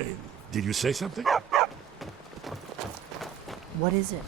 Hey, did you say something? What is it?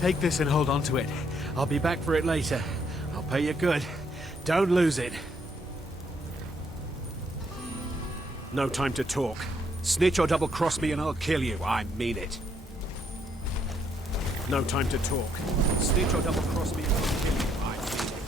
Take this and hold on to it. I'll be back for it later. I'll pay you good. Don't lose it. No time to talk. Snitch or double-cross me and I'll kill you. I mean it. No time to talk. Snitch or double-cross me and I'll kill you. I mean it.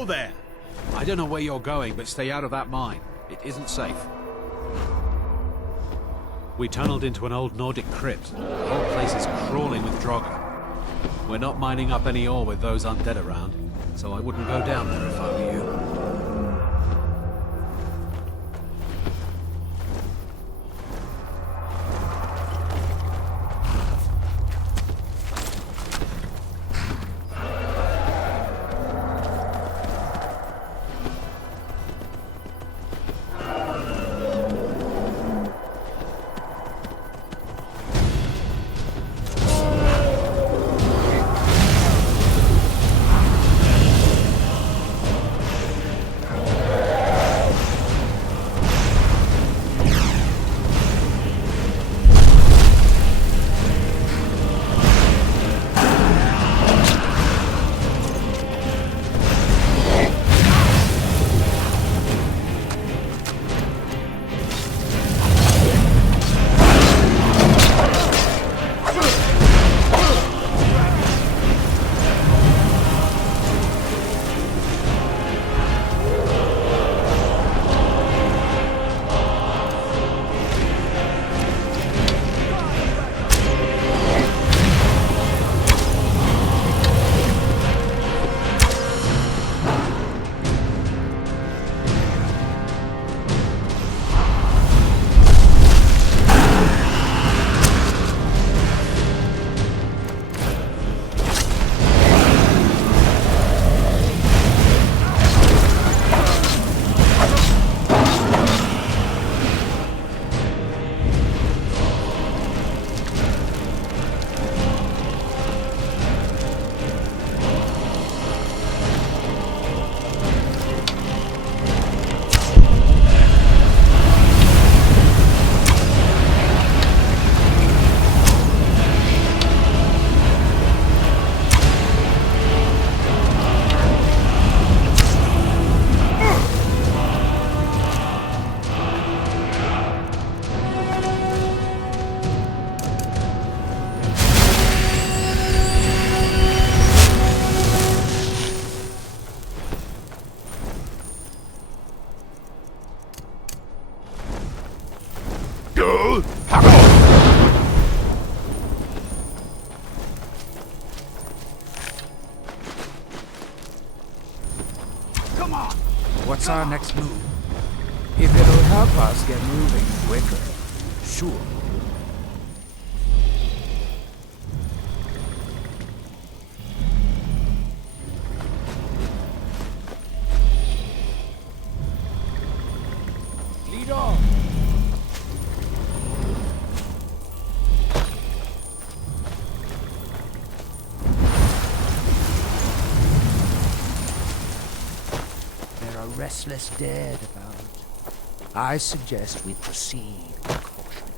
go there! I don't know where you're going, but stay out of that mine. It isn't safe. We tunneled into an old Nordic crypt. The whole place is crawling with Draugr. We're not mining up any ore with those undead around, so I wouldn't go down there if I were you. What's our next move? If it'll help us get moving quicker, sure. Lead on! Restless dead about. I suggest we proceed with caution.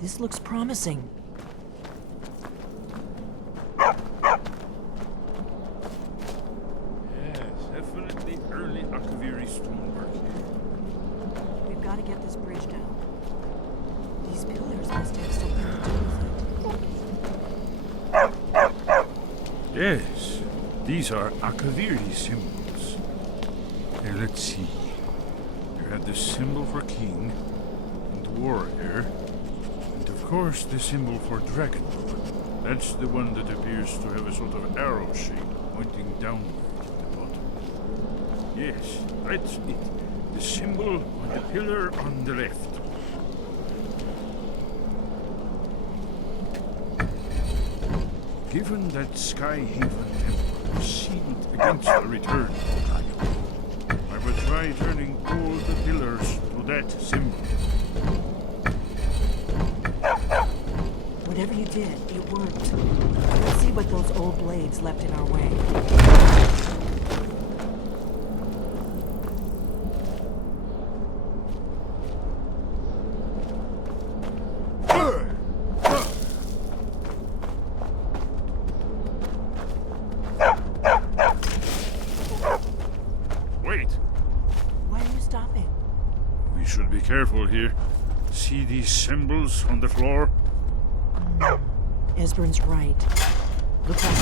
This looks promising. Yes, definitely early Akaviri stonework here. We've got to get this bridge down. These pillars must have something to do with it. Yes, these are Akaviri symbols. Here, let's see. You had the symbol for king and warrior, and of course the symbol for dragon. That's the one that appears to have a sort of arrow shape pointing downward at the bottom. Yes, that's it. The symbol on the pillar on the left. Given that Skyhaven Temple was sealed against a return of Dragon, I will try turning all the pillars to that symbol. Whatever you did, it worked. Let's see what those old blades left in our way. Wait! Why are you stopping? We should be careful here. See these symbols on the floor? Esbern's right. Look like...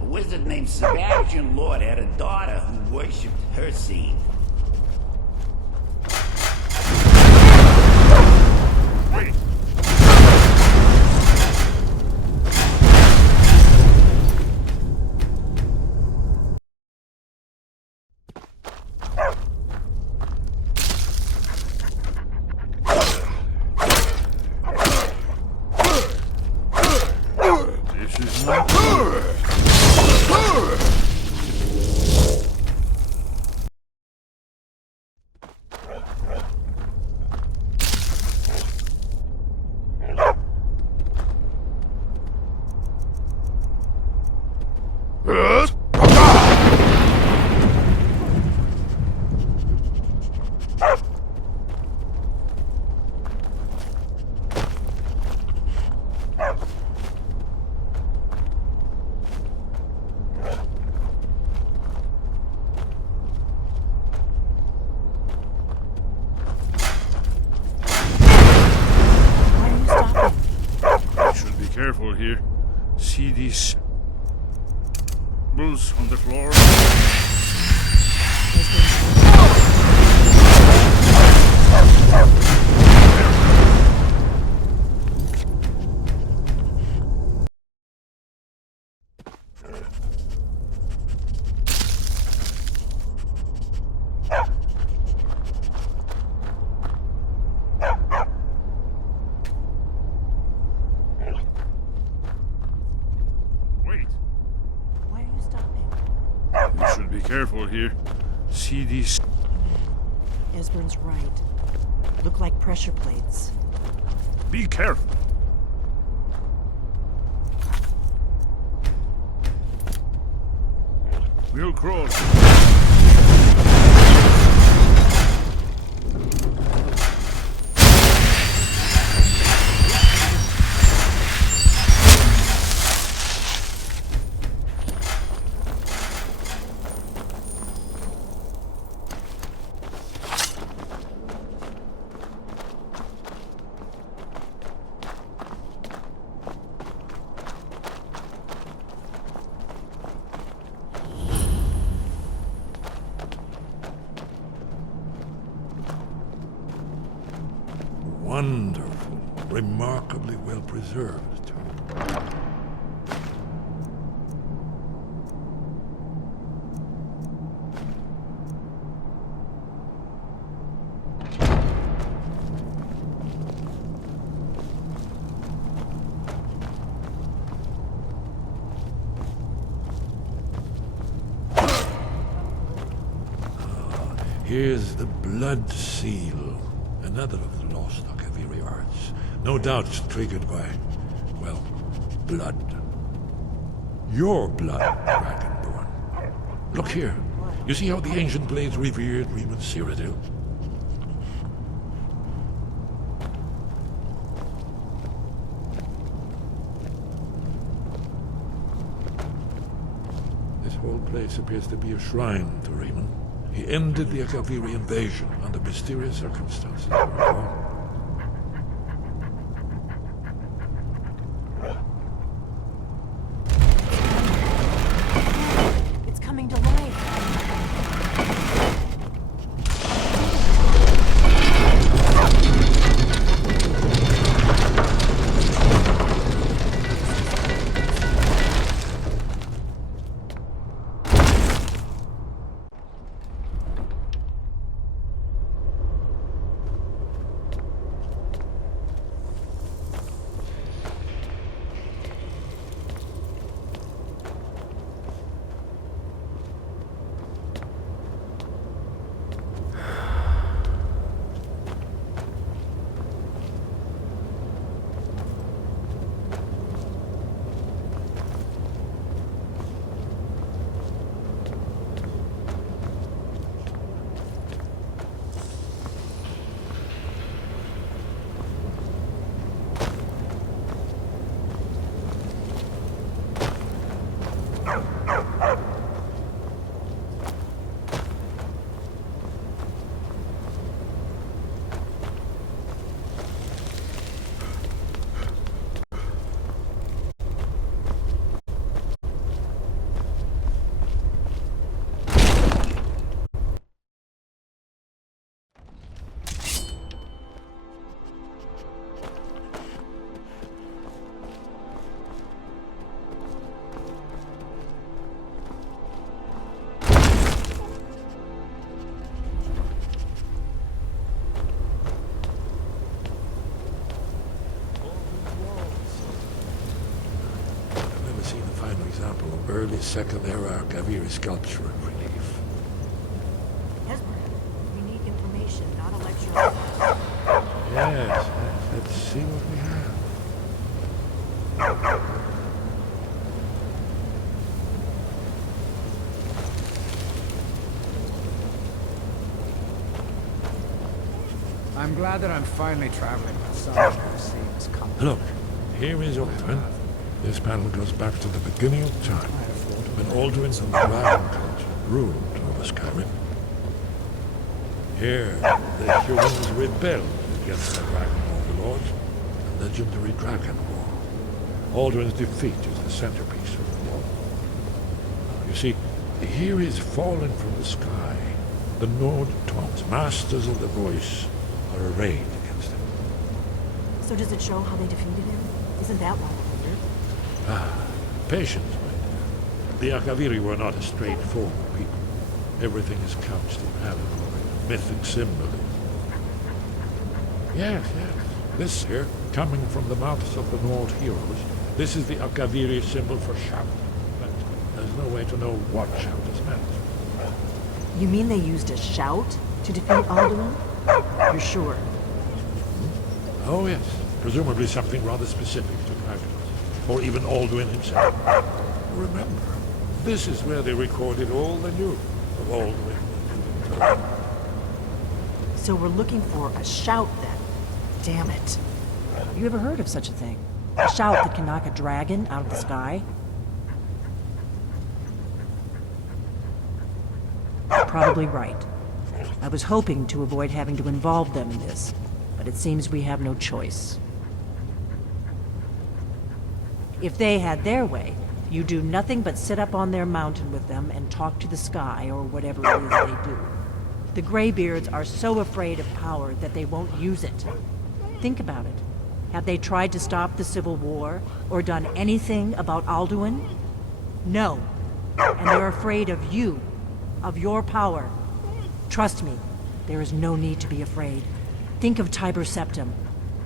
A wizard named Sebastian Lord had a daughter who worshipped her seed. Wait! This is not good. Why are you stopping? I should be careful here. See these symbols on the floor? Wait, Why are you stopping? we should be careful here. See these. Esbern's right. Look like pressure plates. Be careful. We'll crawl. Wonderful. Remarkably well preserved, too. Here's the blood seal, another of the lost Akaviri arts. No doubt triggered by, well, blood. Your blood, Dragonborn. Look here. You see how the ancient blades revered Riemann Cyrodiil? This whole place appears to be a shrine to Riemann. He ended the Akaviri invasion under mysterious circumstances. Recall? It's coming to life. early Second Era Kaviri sculpture in relief. Esbern, we need information, not a lecture. Yes, let's see what we have. I'm glad that I'm finally traveling with someone who seems competent. Look, here is Alduin. This panel goes back to the beginning of time, when Alduin and the Dragon Cult ruled over Skyrim. Here, the humans rebelled against the Dragon Overlord, the legendary Dragon War. Alduin's defeat is the centerpiece of the war. You see, here is fallen from the sky. The Nord Taunts, masters of the voice, are arrayed against him. So does it show how they defeated him? Isn't that why we're here? Patience, my dear. The Akaviri were not a straightforward people. Everything is couched in allegory, mythic symbolism. Yes. This here, coming from the mouths of the Nord heroes, this is the Akaviri symbol for shout. But there's no way to know what shout is meant. You mean they used a shout to defeat Alduin? You're sure? Oh yes, presumably something rather specific to dragons, or even Alduin himself. Remember, this is where they recorded all the news of Alduin and Alduin. So we're looking for a shout then. Damn it. You ever heard of such a thing? A shout that can knock a dragon out of the sky? Probably right. I was hoping to avoid having to involve them in this, but it seems we have no choice. If they had their way, you do nothing but sit up on their mountain with them and talk to the sky or whatever it is they do. The Greybeards are so afraid of power that they won't use it. Think about it. Have they tried to stop the Civil War or done anything about Alduin? No. And they're afraid of you, of your power. Trust me, there is no need to be afraid. Think of Tiber Septim.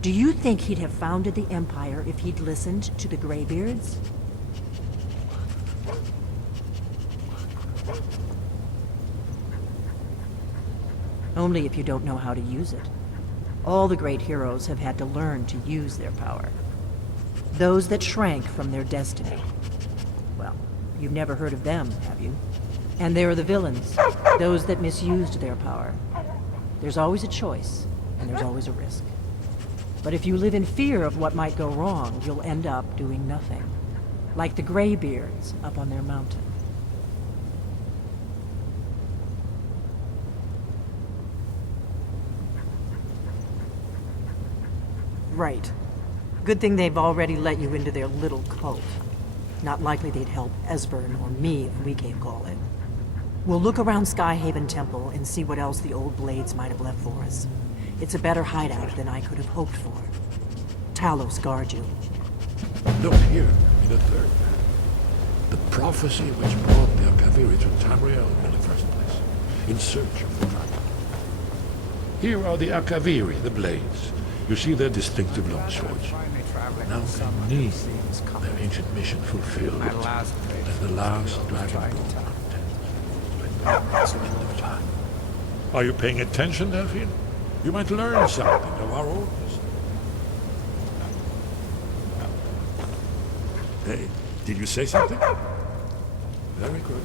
Do you think he'd have founded the Empire if he'd listened to the Greybeards? Only if you don't know how to use it. All the great heroes have had to learn to use their power. Those that shrank from their destiny. Well, you've never heard of them, have you? And there are the villains, those that misused their power. There's always a choice, and there's always a risk. But if you live in fear of what might go wrong, you'll end up doing nothing. Like the Greybeards up on their mountain. Right. Good thing they've already let you into their little cult. Not likely they'd help Esbern or me if we came calling. We'll look around Skyhaven Temple and see what else the old blades might have left for us. It's a better hideout than I could have hoped for. Talos guard you. Look here, in the third map. The prophecy which brought the Akaviri to Tamriel in the first place, in search of the dragon. Here are the Akaviri, the blades. You see their distinctive long swords. Now they need their ancient mission fulfilled, and the last dragonborn contest. End of time. Are you paying attention, Delphine? You might learn something of our old history. Hey, did you say something? Very good.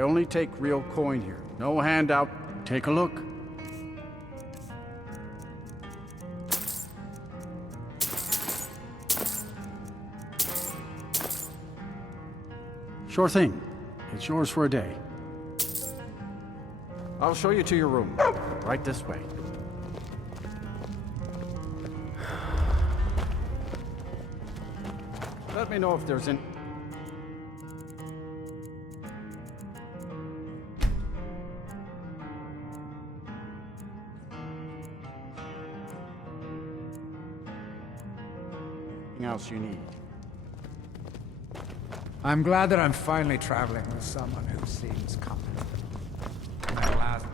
I only take real coin here. No handout. Take a look. Sure thing. It's yours for a day. I'll show you to your room. Right this way. Let me know if there's any... anything else you need. I'm glad that I'm finally traveling with someone who seems competent. At last.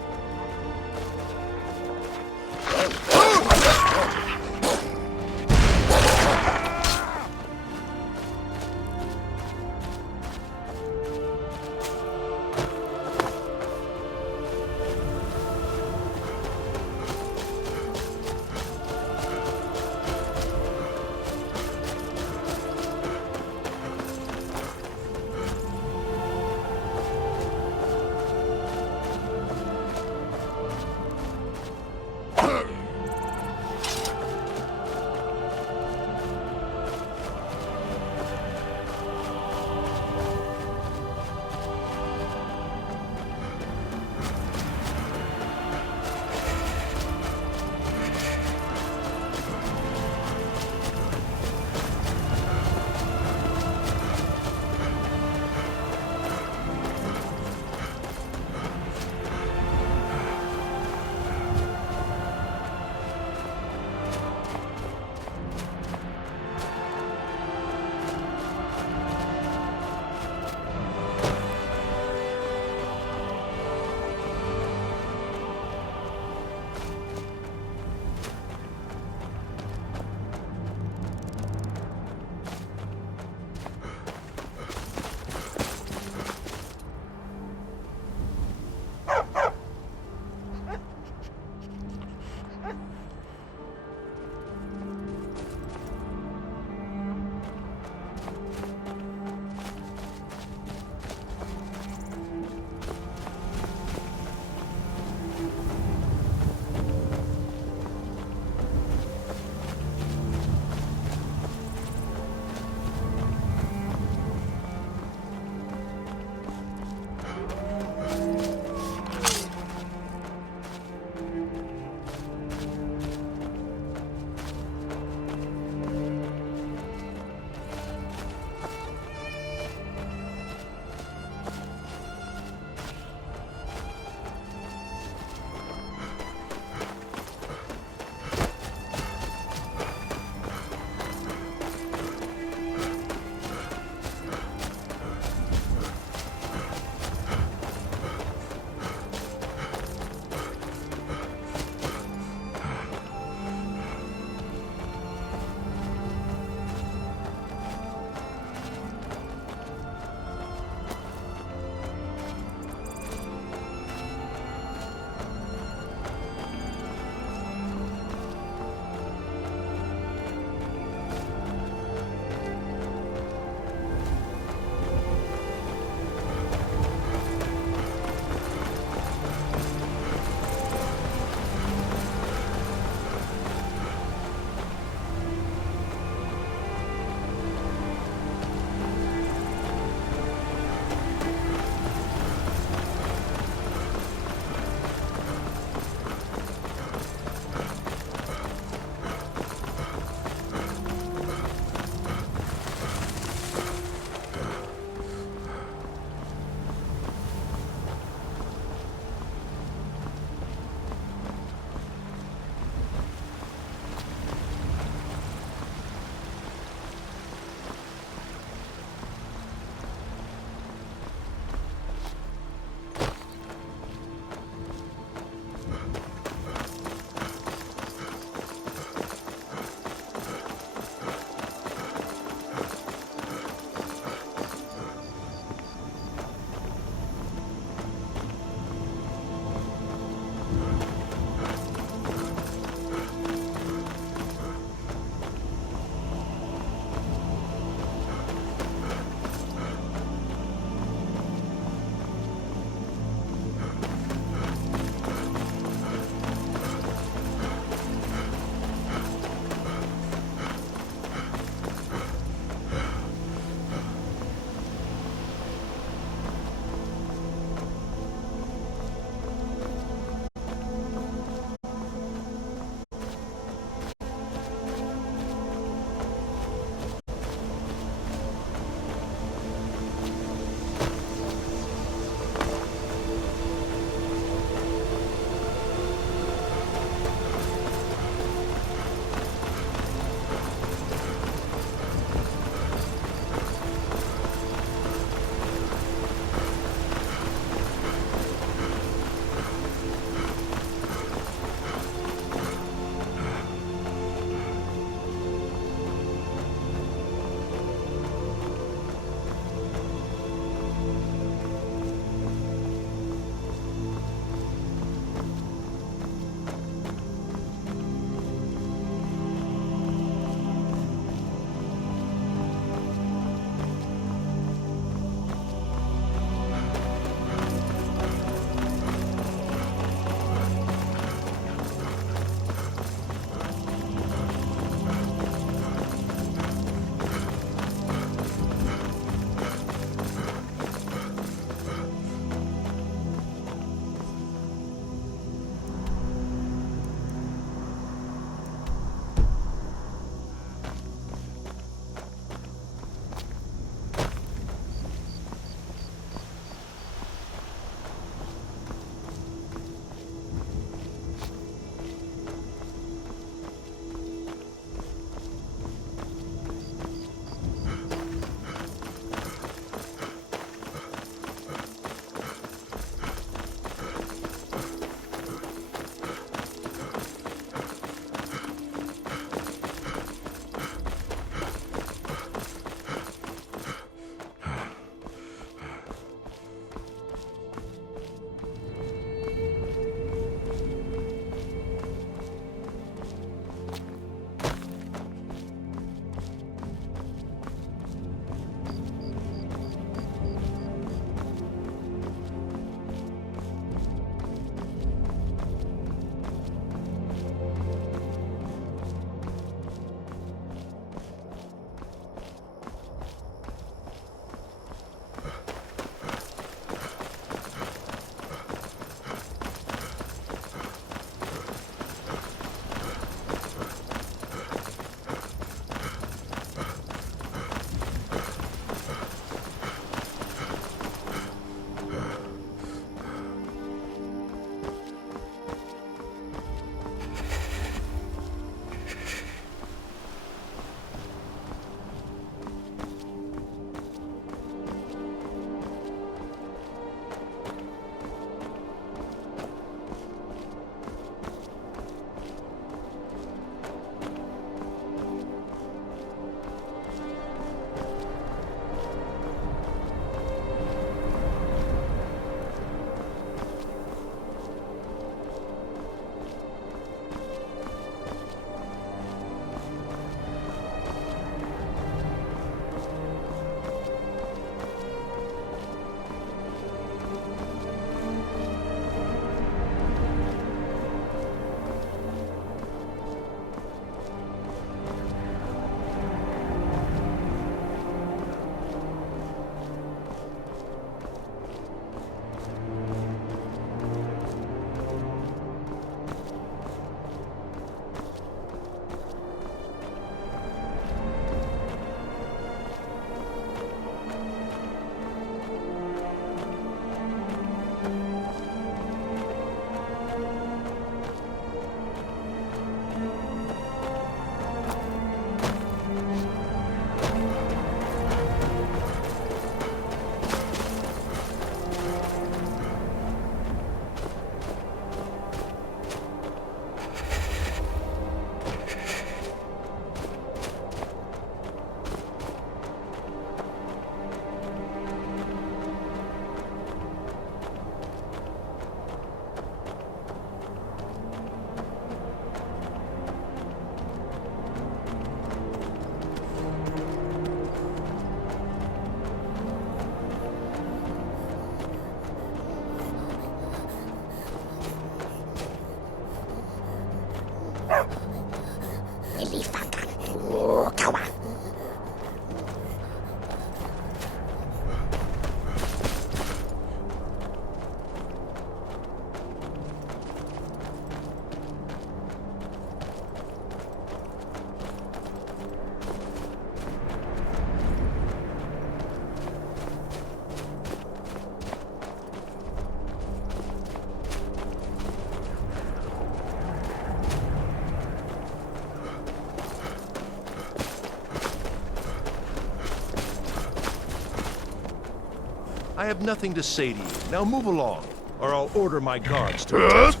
I have nothing to say to you. Now move along, or I'll order my guards to attack.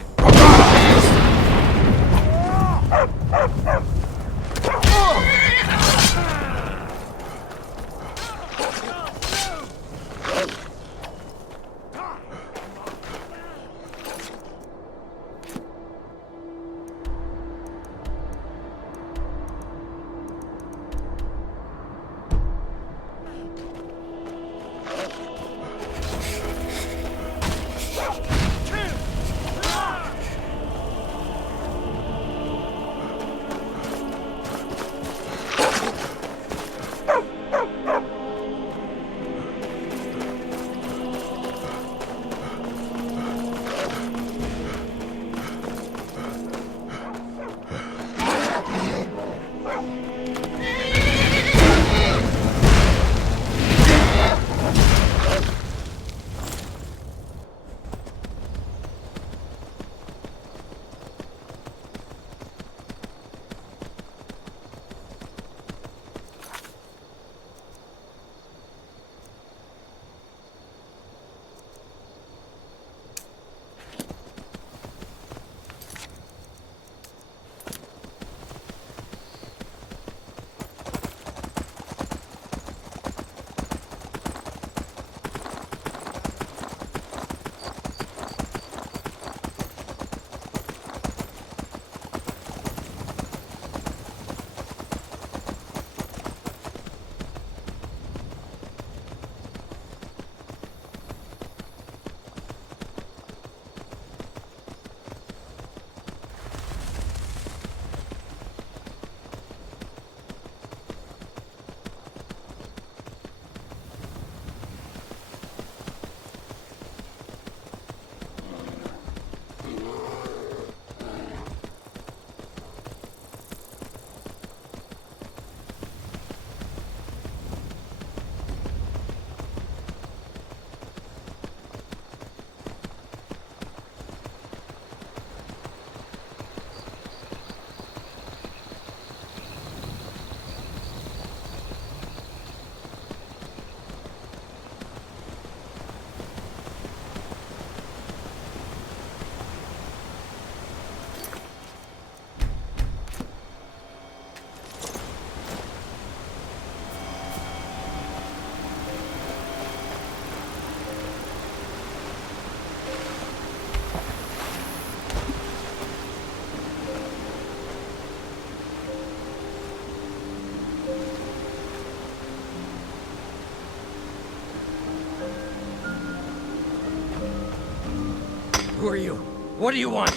Who are you? What do you want?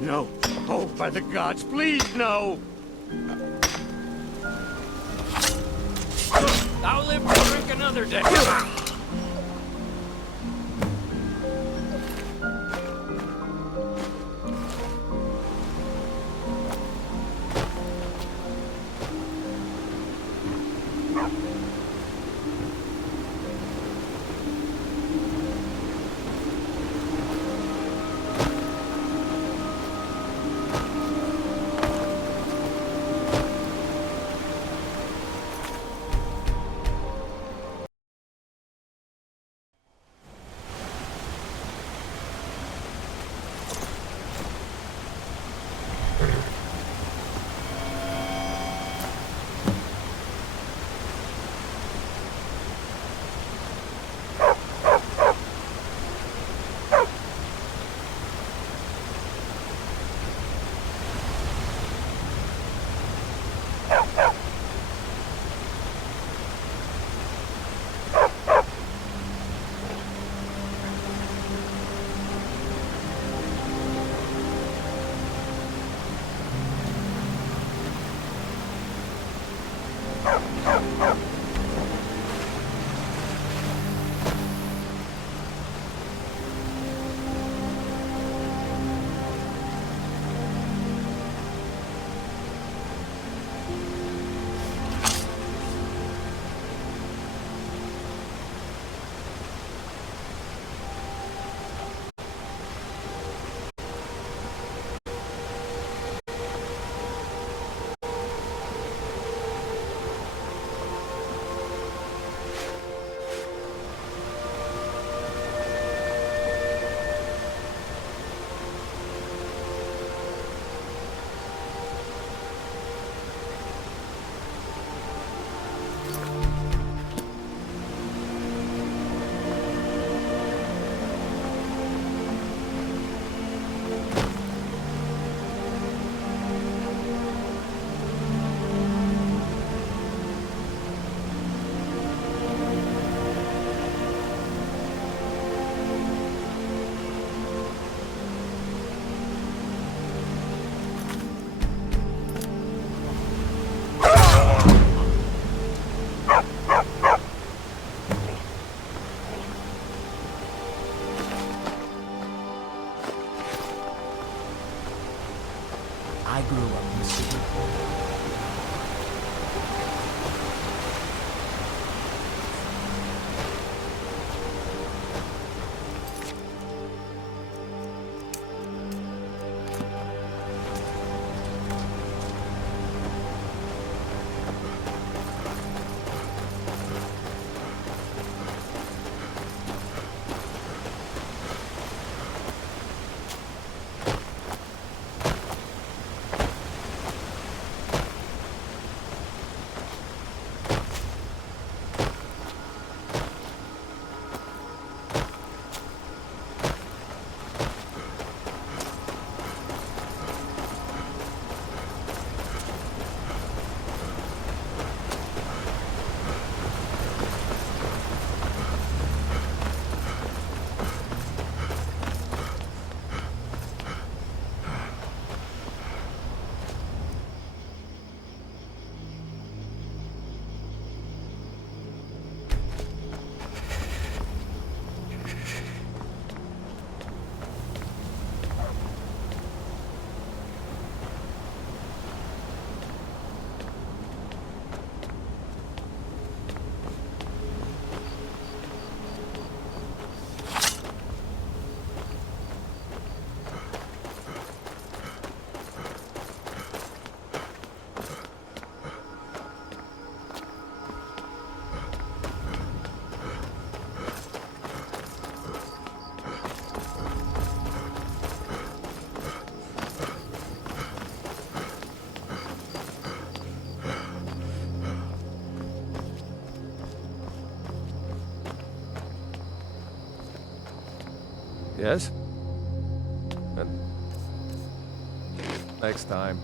No. Oh, by the gods, please, no! I'll live to drink another day. Yes? And next time.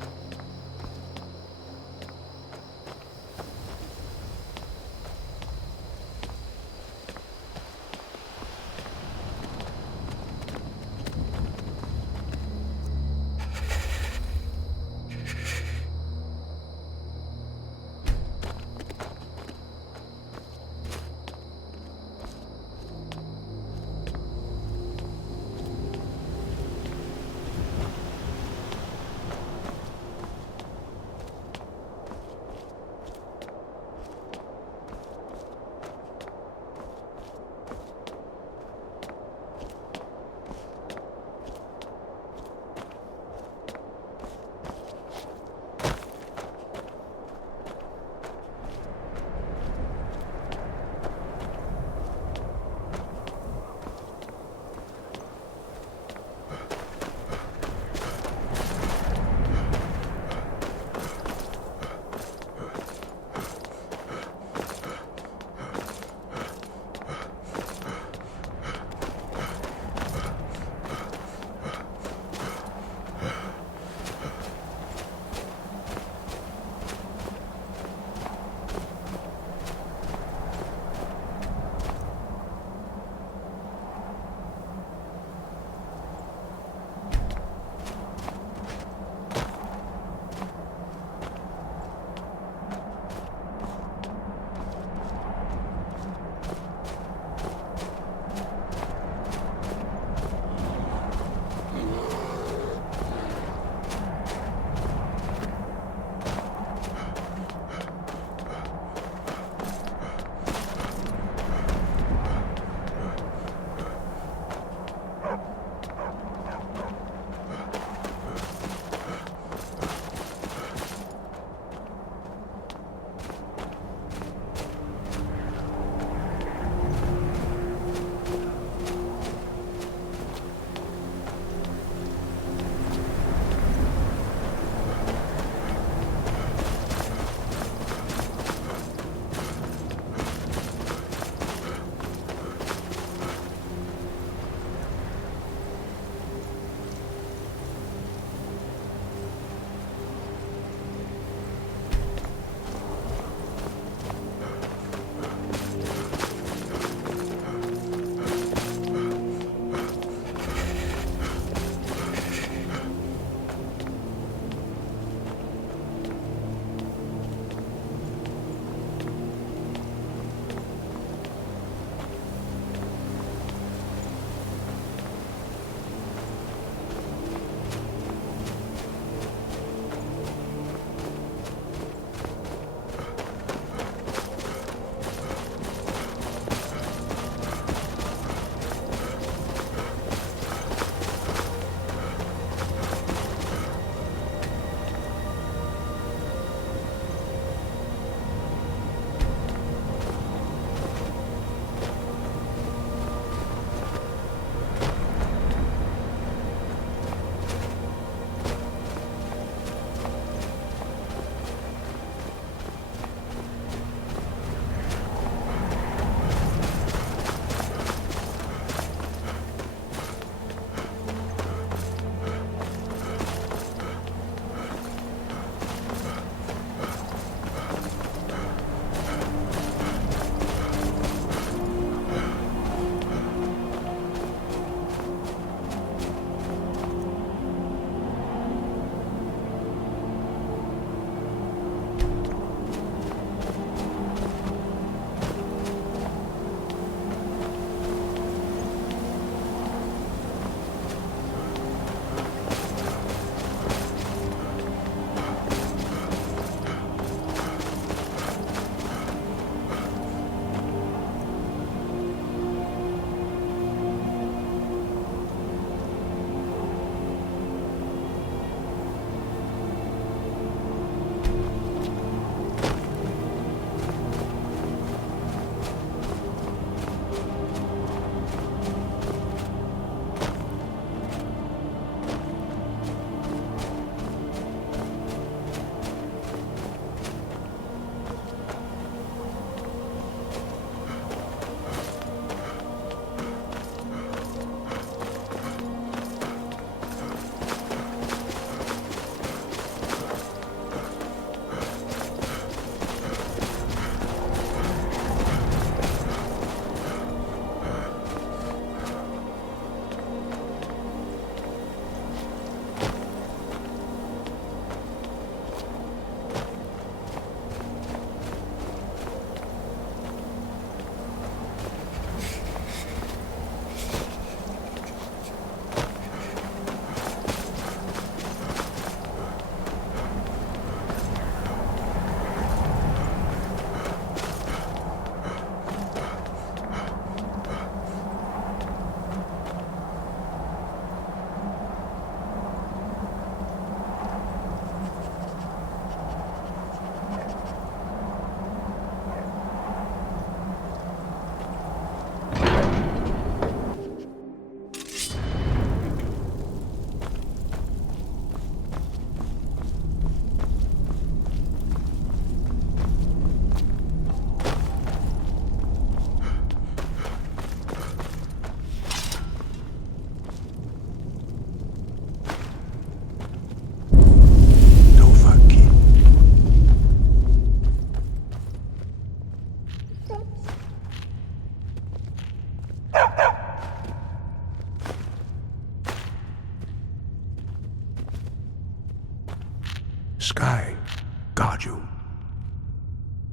guard you.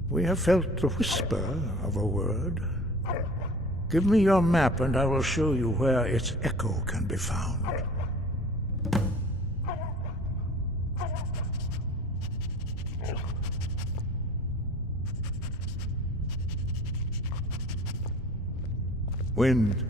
We have felt the whisper of a word. Give me your map and I will show you where its echo can be found. Wind.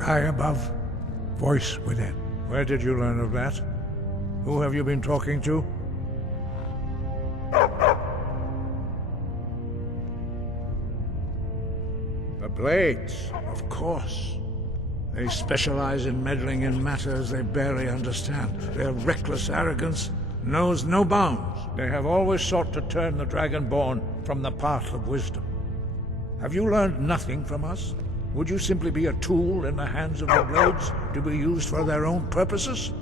Sky above, voice within. Where did you learn of that? Who have you been talking to? The Blades, of course. They specialize in meddling in matters they barely understand. Their reckless arrogance knows no bounds. They have always sought to turn the Dragonborn from the path of wisdom. Have you learned nothing from us? Would you simply be a tool in the hands of the Blades to be used for their own purposes?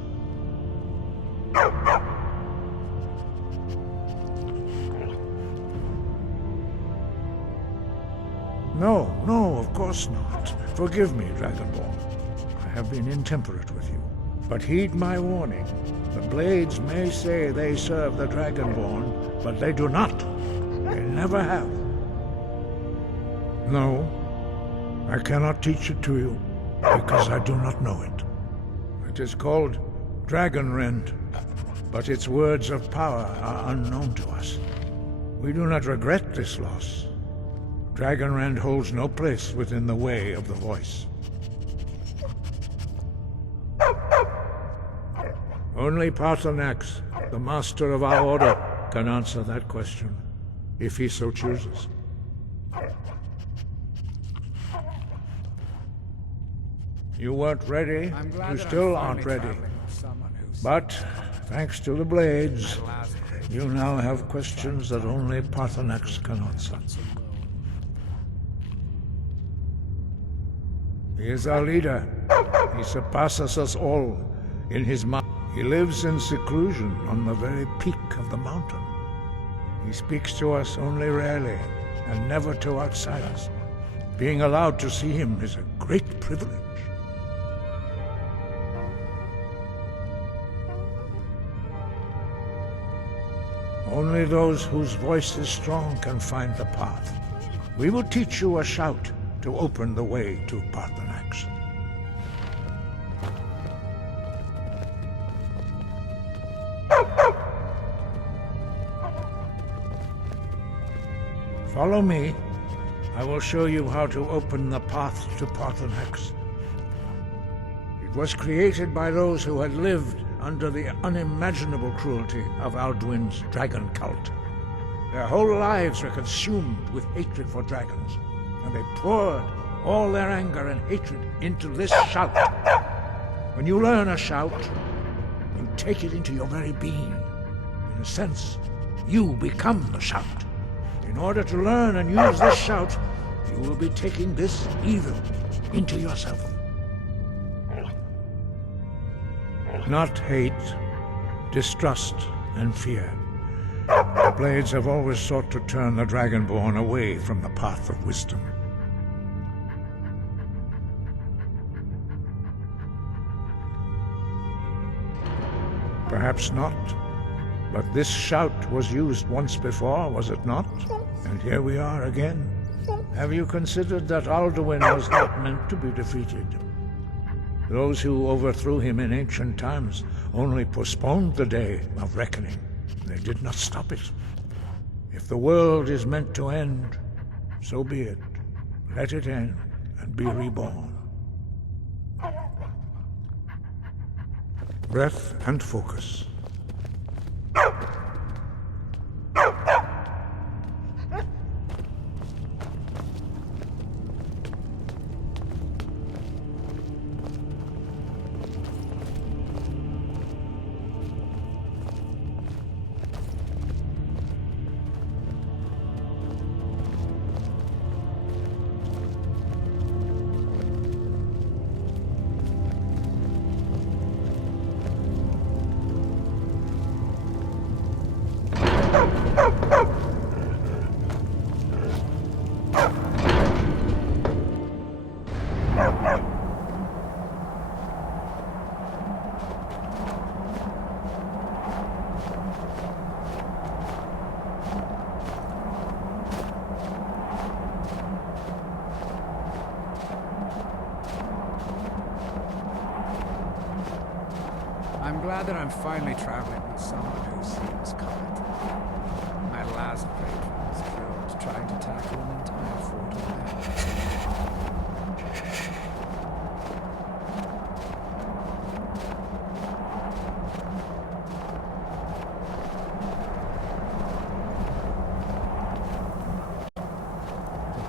No, of course not. Forgive me, Dragonborn. I have been intemperate with you. But heed my warning. The Blades may say they serve the Dragonborn, but they do not. They never have. No, I cannot teach it to you, because I do not know it. It is called Dragonrend, but its words of power are unknown to us. We do not regret this loss. Dragonrend holds no place within the way of the voice. Only Paarthurnax, the master of our order, can answer that question, if he so chooses. You weren't ready. You still aren't ready. But, thanks to the Blades, you now have questions that only Paarthurnax can answer. He is our leader. He surpasses us all in his mind. He lives in seclusion on the very peak of the mountain. He speaks to us only rarely, and never to outsiders. Being allowed to see him is a great privilege. Only those whose voice is strong can find the path. We will teach you a shout to open the way to Paarthurnax. Follow me. I will show you how to open the path to Paarthurnax. It was created by those who had lived under the unimaginable cruelty of Alduin's dragon cult. Their whole lives were consumed with hatred for dragons, and they poured all their anger and hatred into this shout. When you learn a shout, you take it into your very being. In a sense, you become the shout. In order to learn and use this shout, you will be taking this evil into yourself. Not hate, distrust, and fear. The Blades have always sought to turn the Dragonborn away from the path of wisdom. Perhaps not, but this shout was used once before, was it not? And here we are again. Have you considered that Alduin was not meant to be defeated? Those who overthrew him in ancient times only postponed the day of reckoning. They did not stop it. If the world is meant to end, so be it. Let it end and be reborn. Breath and focus. I'm glad that I'm finally traveling with someone who seems kind. My last patron was killed trying to tackle an entire fort of men.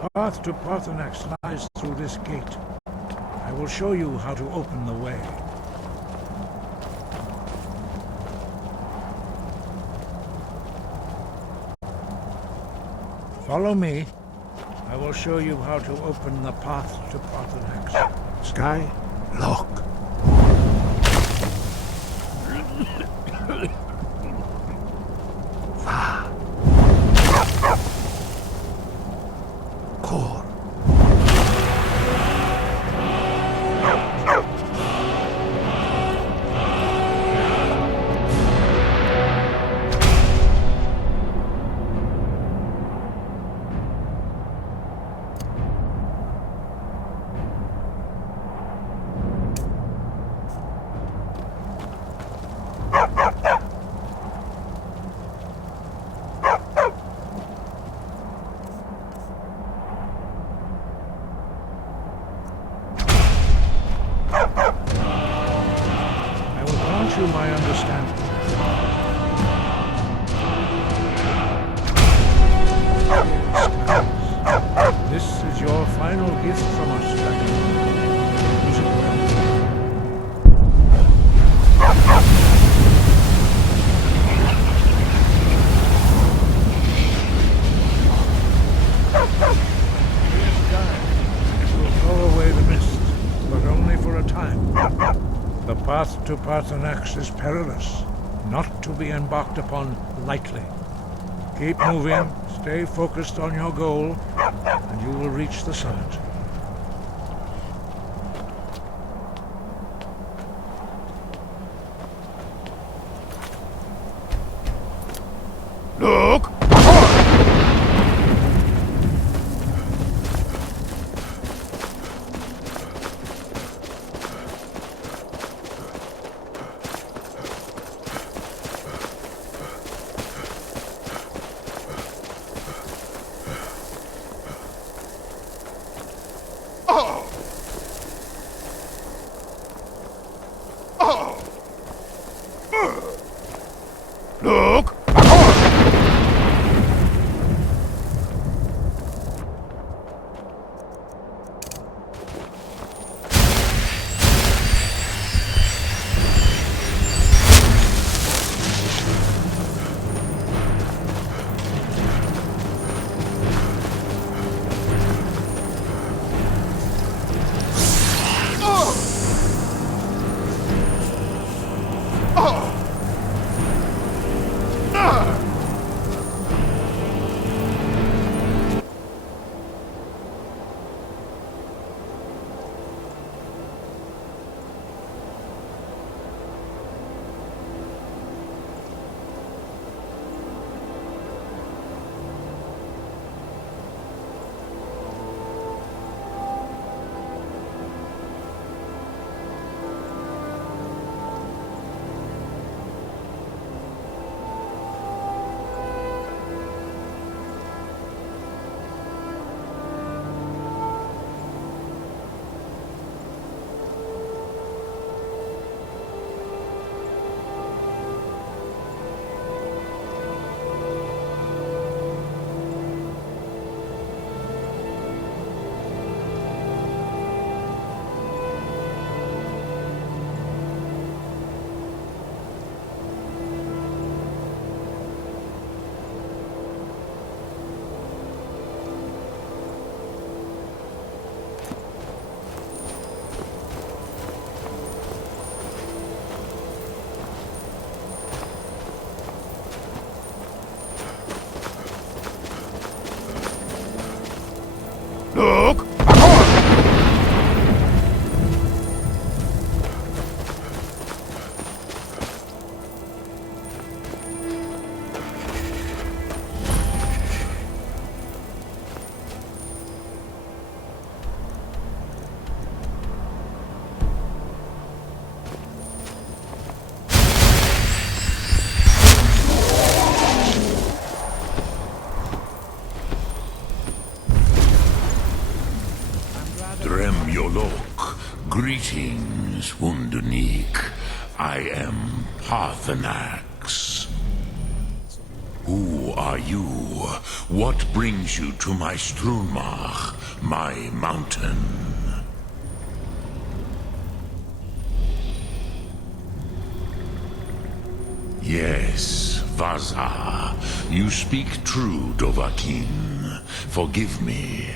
path to Parthenax lies through this gate. I will show you how to open the way. Follow me. I will show you how to open the path to Parthenax. Sky, lock. Va. Cor. You my understanding. This is your final gift from us, Dragon. Use it well. Please, guide. It will throw away the mist, but only for a time. The path to Parthenax is perilous, not to be embarked upon lightly. Keep moving, stay focused on your goal, and you will reach the summit. Look! Look! Look! Greetings, Wunderneek. I am Parthenax. Who are you? What brings you to my Strunmach, my mountain? Yes, Vaza. You speak true, Dovahkiin. Forgive me.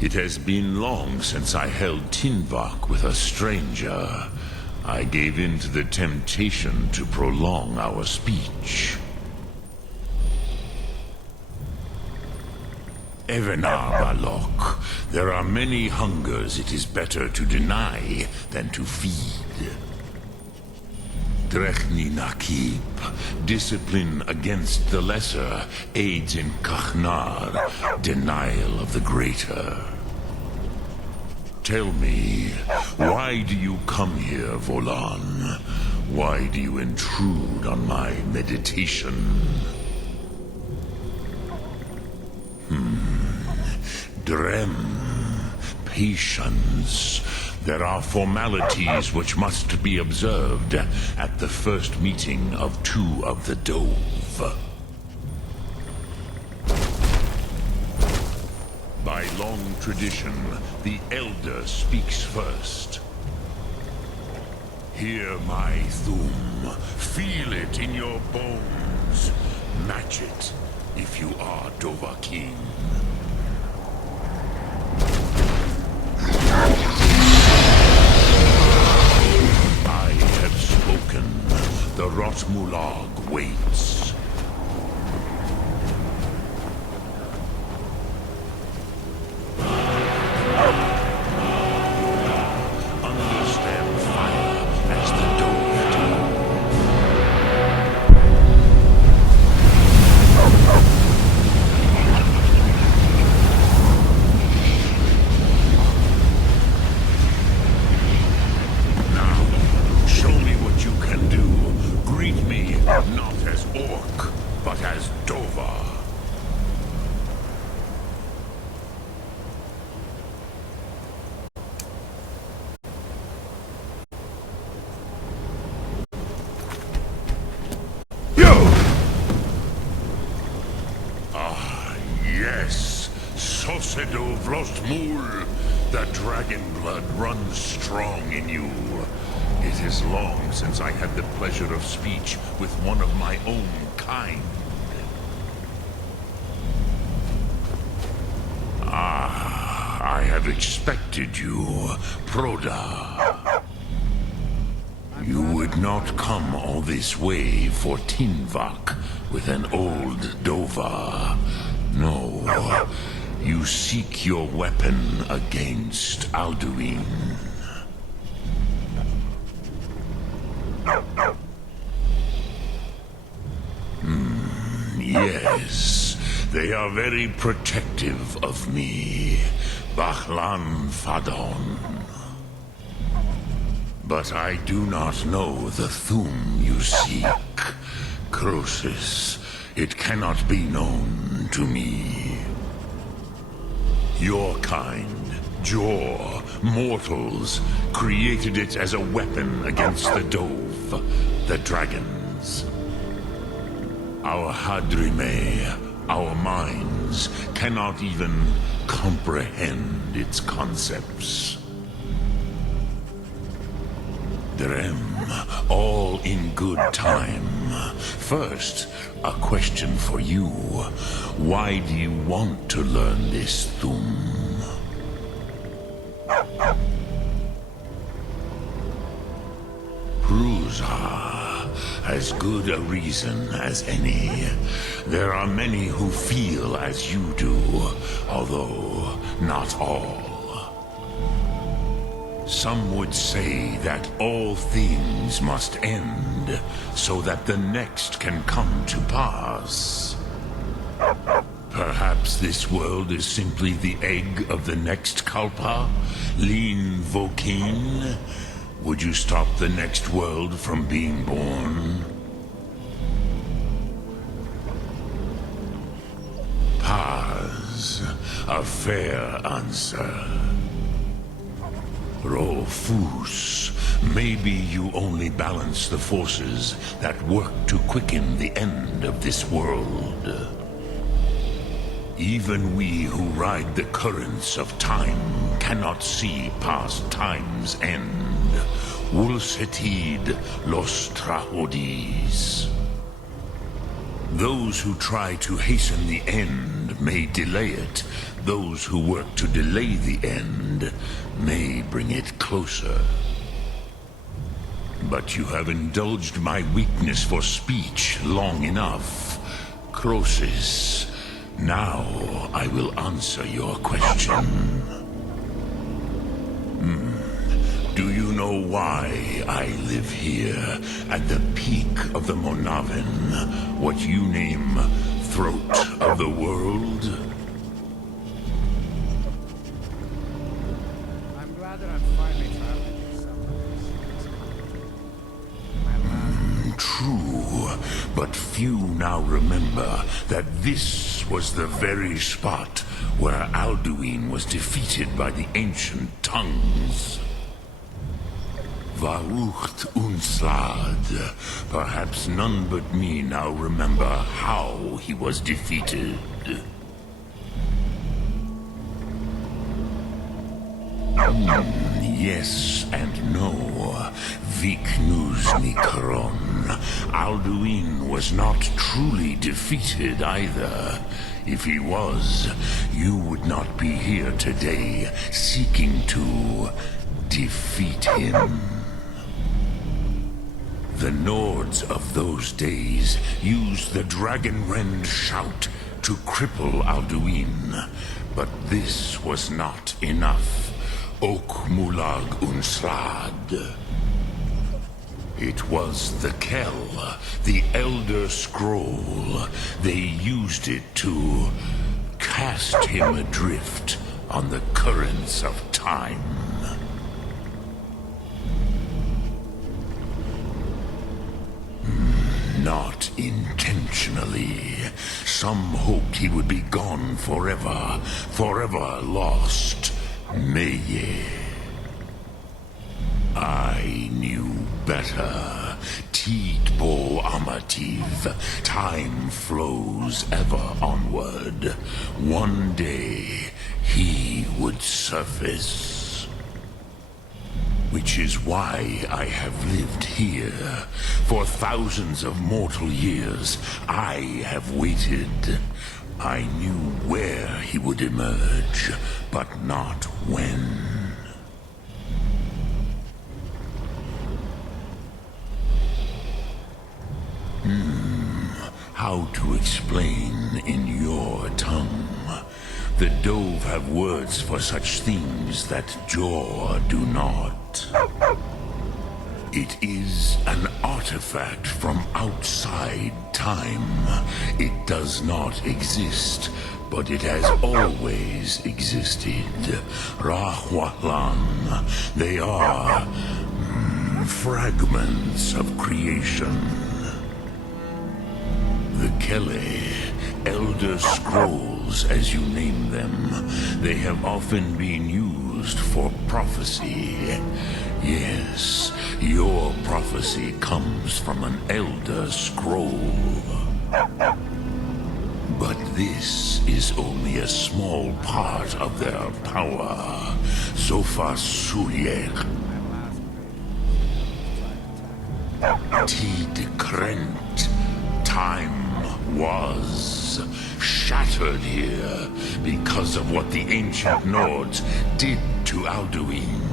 It has been long since I held Tinvak with a stranger. I gave in to the temptation to prolong our speech. Evenar Balok, there are many hungers it is better to deny than to feed. Drechni Nakib, discipline against the lesser, aids in Kachnar, denial of the greater. Tell me, why do you come here, Volan? Why do you intrude on my meditation? Drem, patience. There are formalities which must be observed at the first meeting of two of the Dove. By long tradition, the Elder speaks first. Hear my Thum. Feel it in your bones. Match it if you are Dovahkiin. I have spoken. The Rotmulag waits. Understand fire as the Dove do. Now, show me what you can do. Greet me not as Orc, but as Dova. Yes, Sosedo Vlostmul. The dragon blood runs strong in you. It is long since I had the pleasure of speech with one of my own kind. I have expected you, Proda. You would not come all this way for Tinvak with an old Dova. No, you seek your weapon against Alduin. Yes, they are very protective of me, Bachlan Fadon. But I do not know the Thum you seek. Croesus, it cannot be known to me. Your kind, Jor, mortals, created it as a weapon against the Dove, the dragons. Our Hadrime, our minds, cannot even comprehend its concepts. Drem, all in good time. First, a question for you. Why do you want to learn this Thum? Prusa, as good a reason as any. There are many who feel as you do, although not all. Some would say that all things must end, so that the next can come to pass. Perhaps this world is simply the egg of the next Kalpa? Lean Vokin? Would you stop the next world from being born? Paz, a fair answer. Rofus, Maybe you only balance the forces that work to quicken the end of this world. Even we who ride the currents of time cannot see past time's end. Wulsetid los trahodis. Those who try to hasten the end may delay it. Those who work to delay the end may bring it closer. But you have indulged my weakness for speech long enough. Croesus, now I will answer your question. Do you know why I live here at the peak of the Monaven, what you name throat of the world? I'm glad that I'm finally traveling with someone. True, but few now remember that this was the very spot where Alduin was defeated by the ancient tongues. Varucht Unslad. Perhaps none but me now remember how he was defeated. Yes and no. Viknuznikron. Alduin was not truly defeated either. If he was, you would not be here today seeking to defeat him. The Nords of those days used the Dragonrend shout to cripple Alduin, but this was not enough. Ok Mulag Unslad. It was the Kell, the Elder Scroll. They used it to cast him adrift on the currents of time. Not intentionally. Some hoped he would be gone forever, forever lost. Meye. I knew better. Tidbo Amativ. Time flows ever onward. One day, he would surface. Which is why I have lived here. For thousands of mortal years, I have waited. I knew where he would emerge, but not when. How to explain in your tongue? The Dove have words for such things that Jor do not. It is an artifact from outside time. It does not exist, but it has always existed. Rahwalan. They are fragments of creation. The Kele, Elder Scrolls, as you name them, they have often been used for prophecy. Yes, your prophecy comes from an Elder Scroll. But this is only a small part of their power. Sofa Suyek. Tid Krent. Time was shattered here because of what the ancient Nords did to Alduin.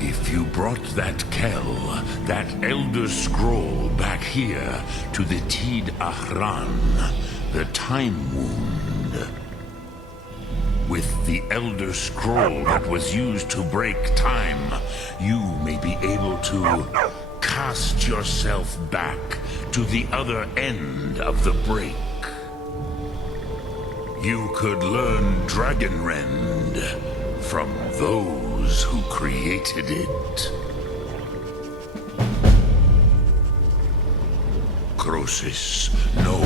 If you brought that Kell, that Elder Scroll back here to the Tid Ahran, the Time Wound, with the Elder Scroll that was used to break time, you may be able to cast yourself back to the other end of the break. You could learn Dragonrend from those who created it. Croesus, no.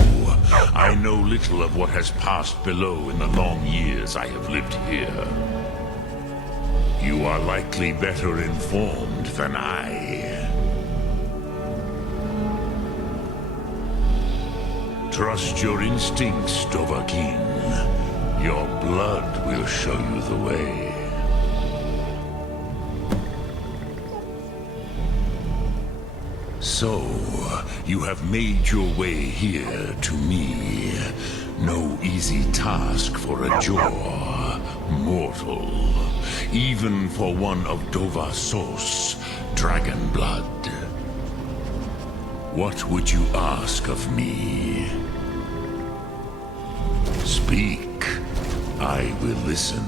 I know little of what has passed below in the long years I have lived here. You are likely better informed than I. Trust your instincts, Dovahkiin. Your blood will show you the way. So, you have made your way here to me. No easy task for a Jor, mortal. Even for one of Dovahsos, dragon blood. What would you ask of me? Speak. I will listen.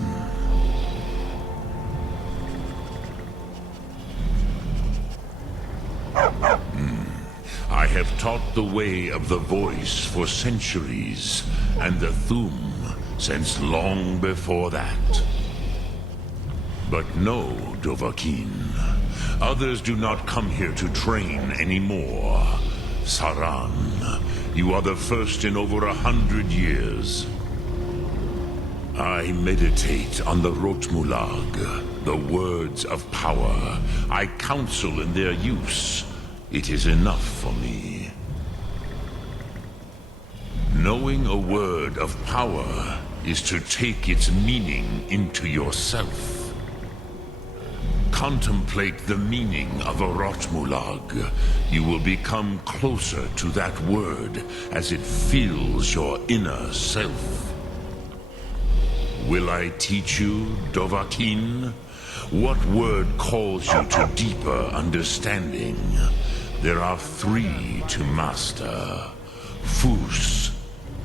I have taught the way of the voice for centuries, and the Thum since long before that. But no, Dovahkiin. Others do not come here to train anymore. Saran, you are the first in over 100 years. I meditate on the Rotmulag, the words of power. I counsel in their use. It is enough for me. Knowing a word of power is to take its meaning into yourself. Contemplate the meaning of a Rotmulag. You will become closer to that word as it fills your inner self. Will I teach you, Dovahkiin? What word calls you to deeper understanding? There are 3 to master. Fus,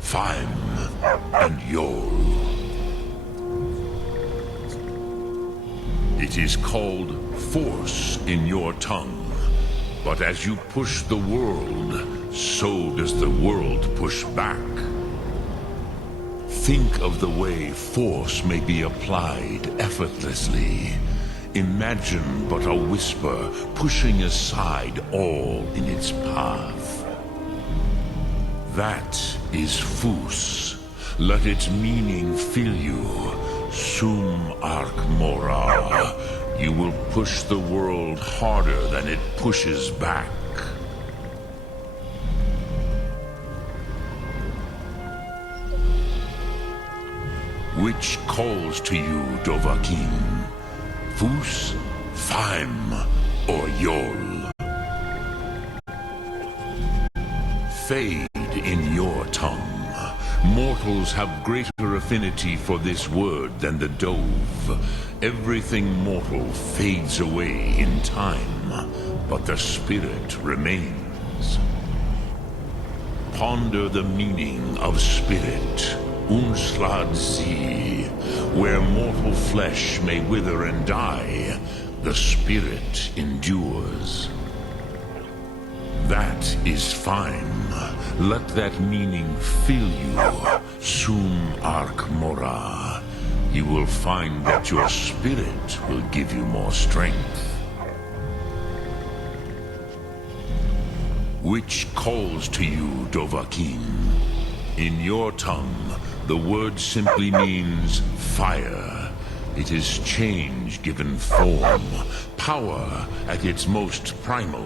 Faim, and Yol. It is called force in your tongue. But as you push the world, so does the world push back. Think of the way force may be applied effortlessly. Imagine but a whisper pushing aside all in its path. That is Fus. Let its meaning fill you. Sum Ark Mora. You will push the world harder than it pushes back. Which calls to you, Dovahkiin? Fus, Faim, or Yol? Fade in your tongue. Mortals have greater affinity for this word than the Dove. Everything mortal fades away in time, but the spirit remains. Ponder the meaning of spirit, Unslad Zi. Where mortal flesh may wither and die, the spirit endures. That is fine. Let that meaning fill you, Sum Ark Mora. You will find that your spirit will give you more strength. Which calls to you, Dovahkiin? In your tongue, the word simply means fire. It is change given form, power at its most primal.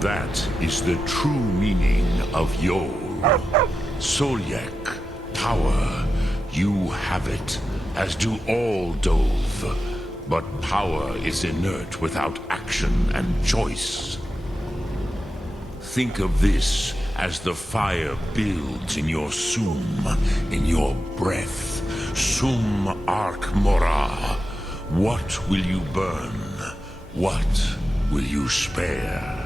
That is the true meaning of Yol. Solyek, power. You have it, as do all Dove. But power is inert without action and choice. Think of this as the fire builds in your Sum, in your breath. Sum Ark Mora. What will you burn? What will you spare?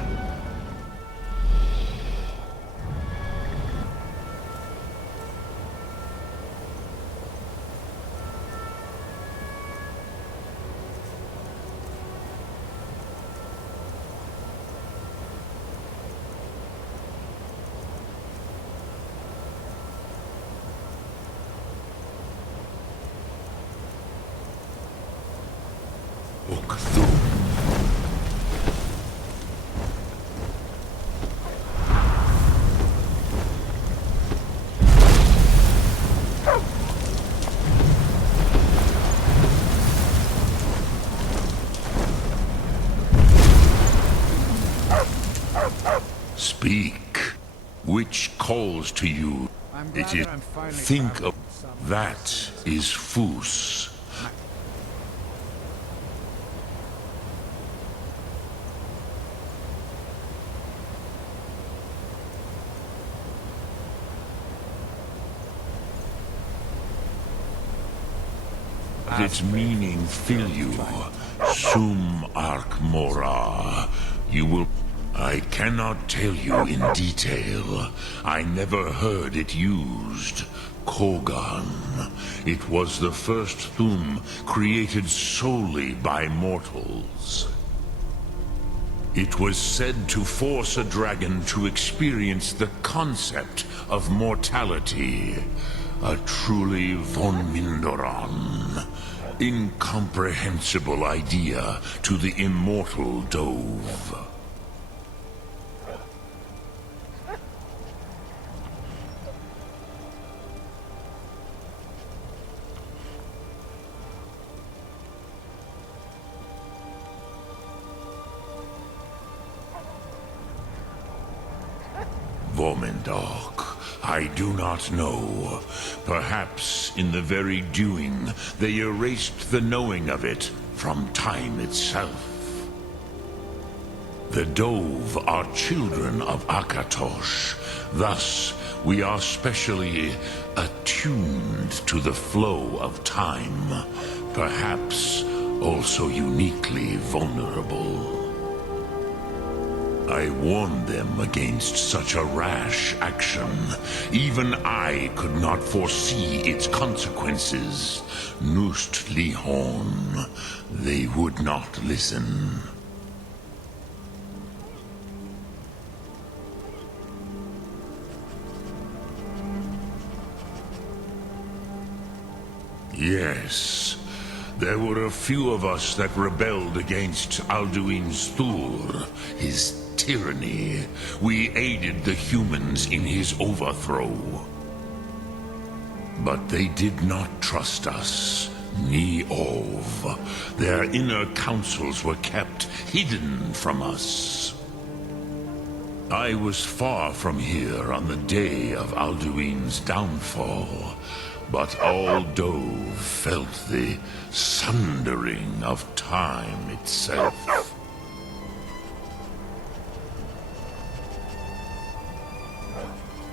Speak. Which calls to you? I'm It glad is. that I'm finally Think traveling of with someone that is Fus. Its meaning fill you. Sum arc mora. You will. I cannot tell you in detail. I never heard it used. Kogan. It was the first Thum created solely by mortals. It was said to force a dragon to experience the concept of mortality. A truly von Mindoran. Incomprehensible idea to the immortal Dove. Vomendok, I do not know. Perhaps in the very doing, they erased the knowing of it from time itself. The Dove are children of Akatosh. Thus, we are specially attuned to the flow of time. Perhaps also uniquely vulnerable. I warned them against such a rash action. Even I could not foresee its consequences. Nust Lihon. They would not listen. Yes. There were a few of us that rebelled against Alduin's Thur, his tyranny. We aided the humans in his overthrow. But they did not trust us, ni Ov. Their inner counsels were kept hidden from us. I was far from here on the day of Alduin's downfall, but all Dove felt the sundering of time itself.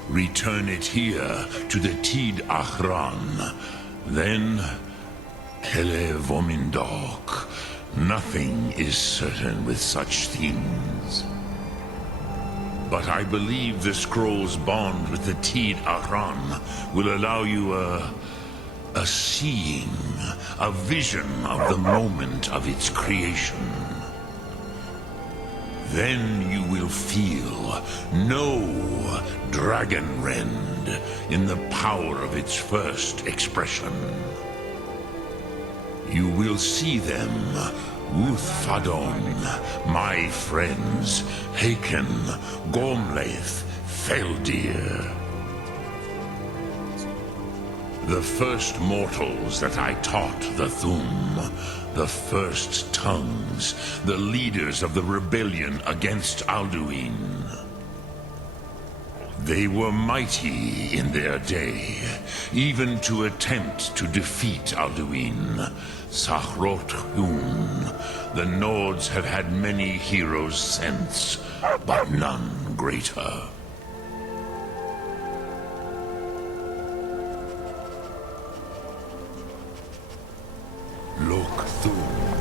Return it here to the Tid Achran. Then, Kele Vomindok. Nothing is certain with such things. But I believe the scroll's bond with the Tid Achran will allow you a seeing, a vision of the moment of its creation. Then you will feel, know Dragonrend in the power of its first expression. You will see them, Uthfadon, my friends, Haken, Gormlaith, Feldir. The first mortals that I taught the Thum, the first tongues, the leaders of the rebellion against Alduin. They were mighty in their day, even to attempt to defeat Alduin. Sahrot Hun. The Nords have had many heroes since, but none greater. Look through.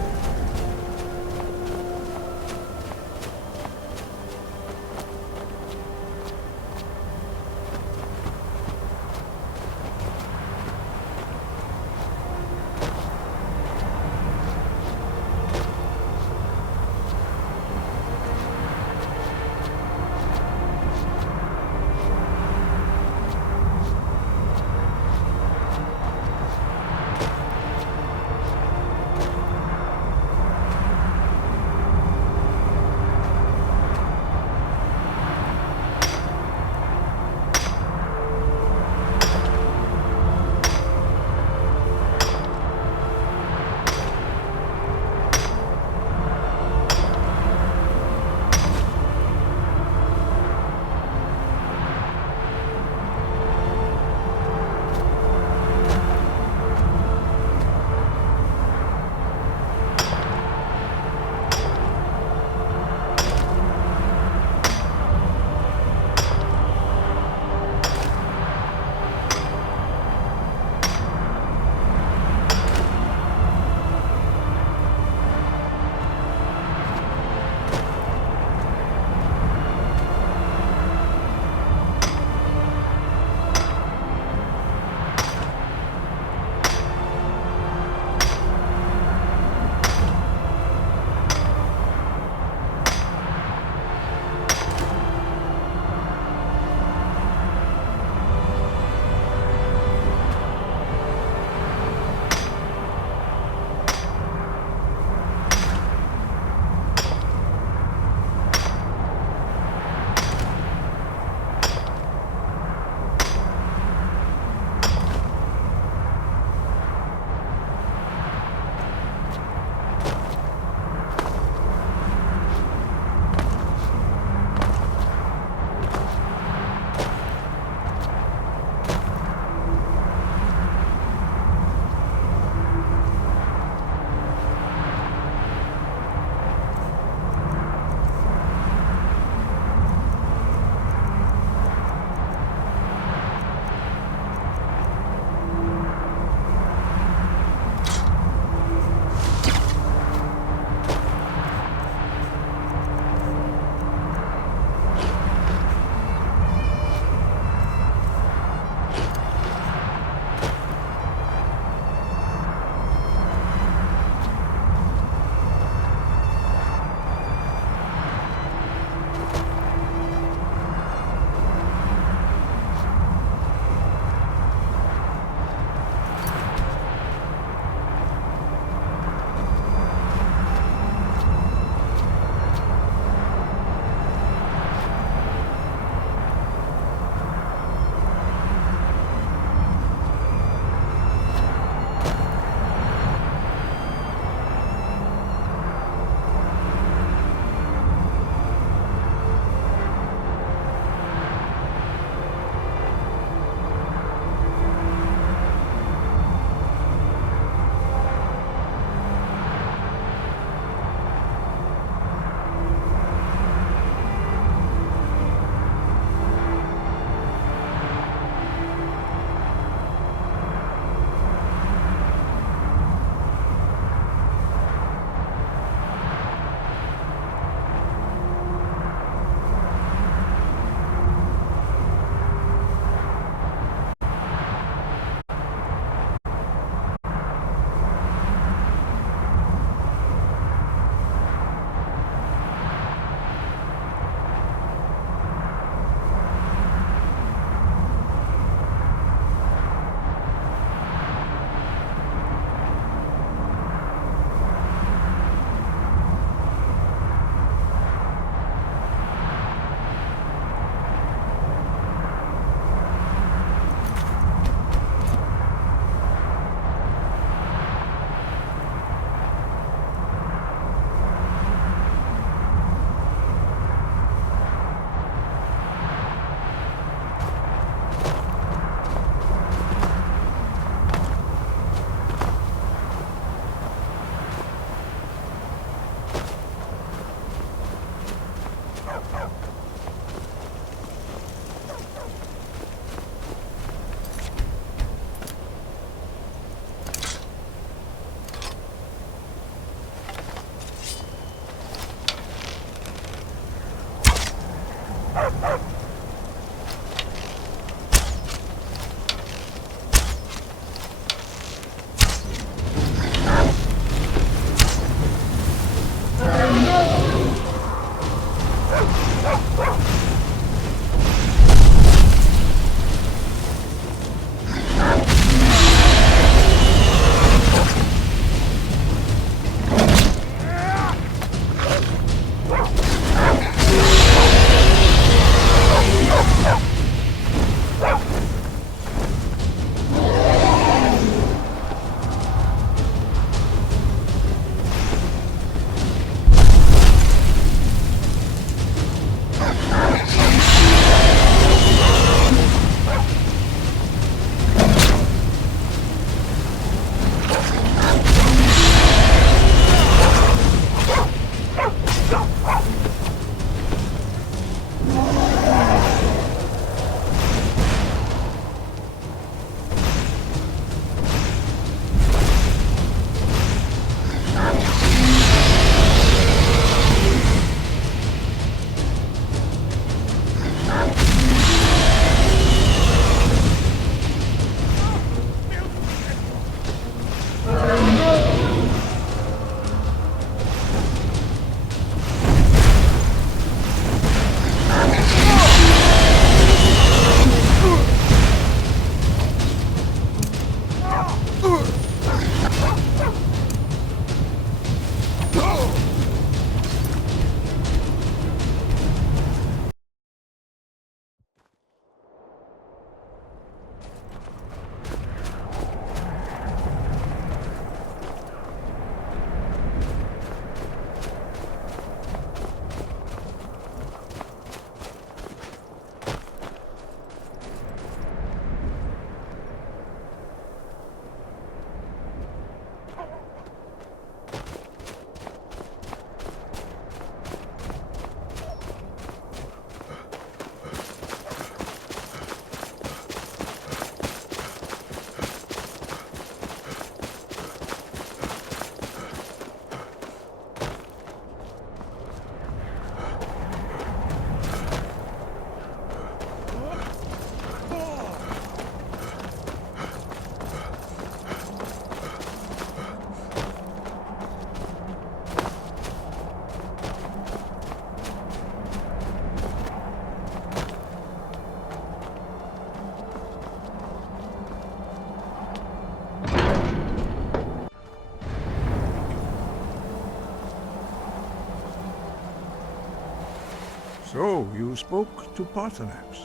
So, you spoke to Parthenax.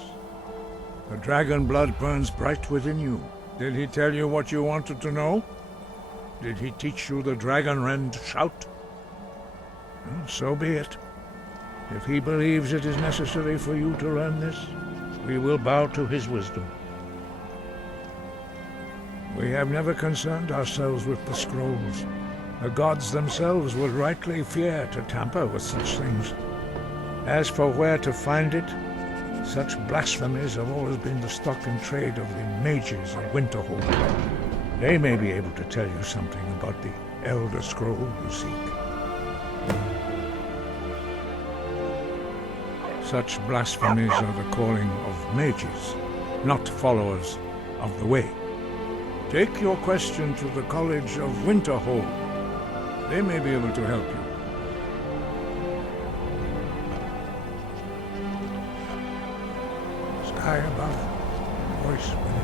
The dragon blood burns bright within you. Did he tell you what you wanted to know? Did he teach you the dragon rend shout? Well, so be it. If he believes it is necessary for you to learn this, we will bow to his wisdom. We have never concerned ourselves with the scrolls. The gods themselves would rightly fear to tamper with such things. As for where to find it, such blasphemies have always been the stock and trade of the mages of Winterhold. They may be able to tell you something about the Elder Scroll you seek. Such blasphemies are the calling of mages, not followers of the Way. Take your question to the College of Winterhold. They may be able to help you. Sky above, voice within.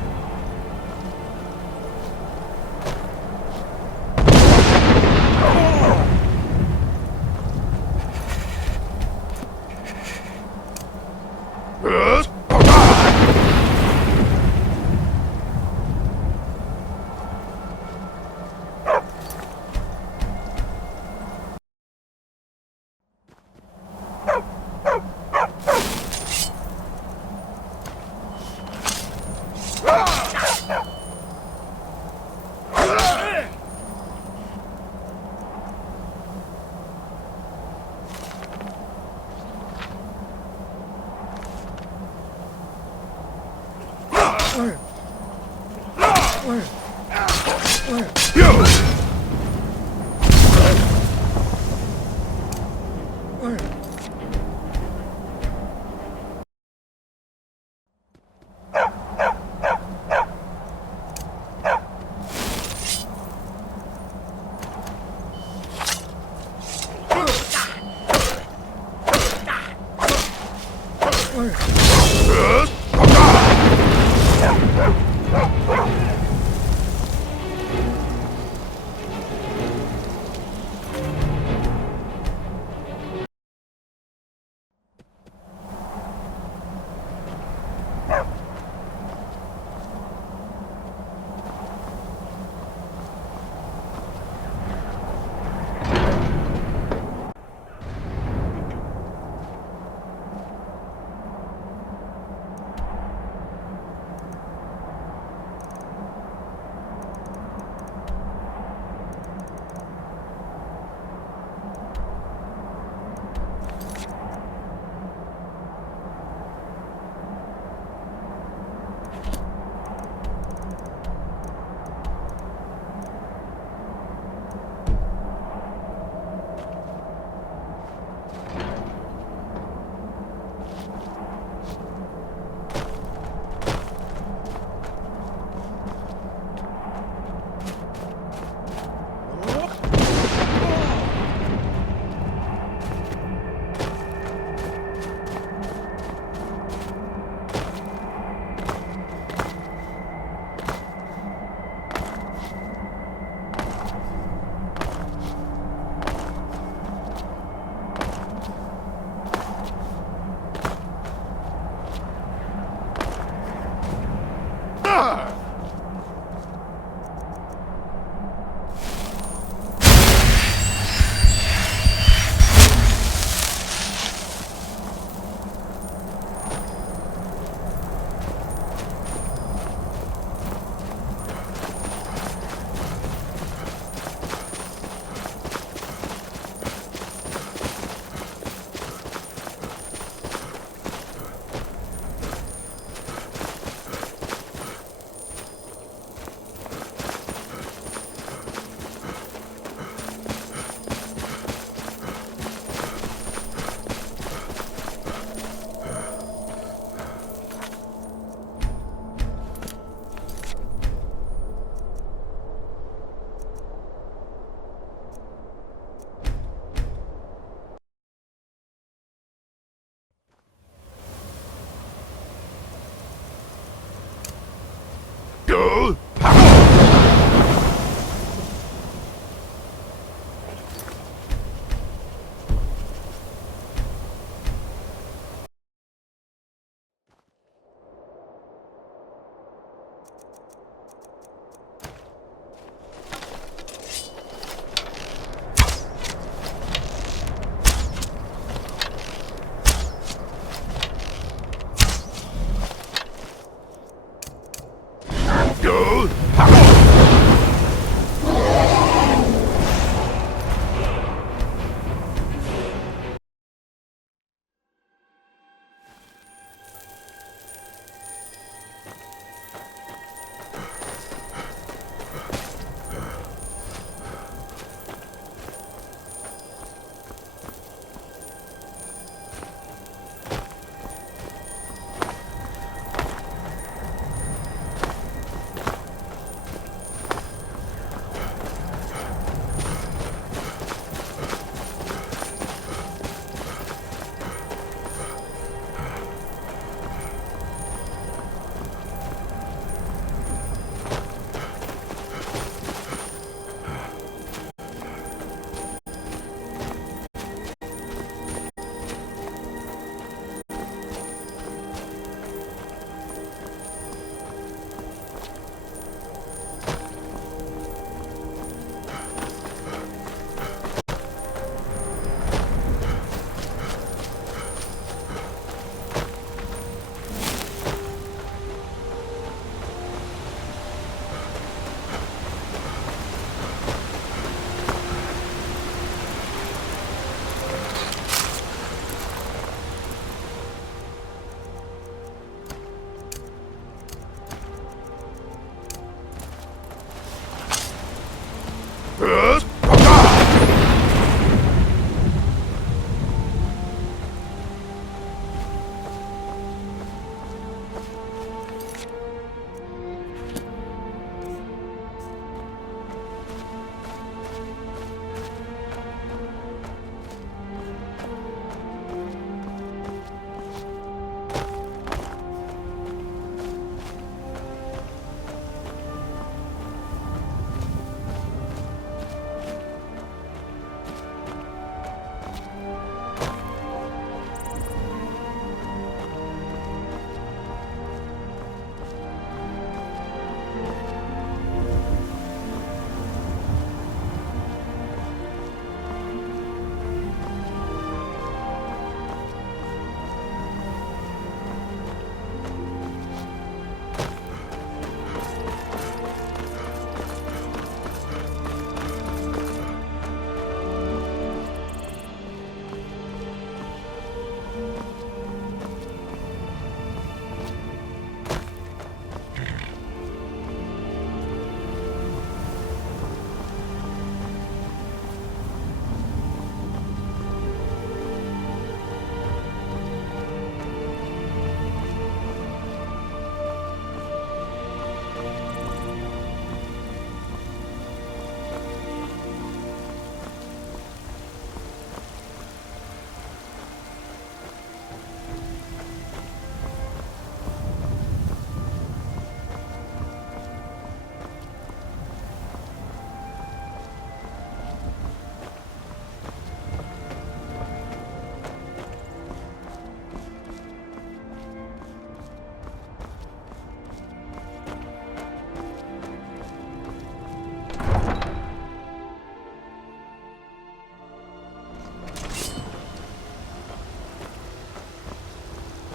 Go!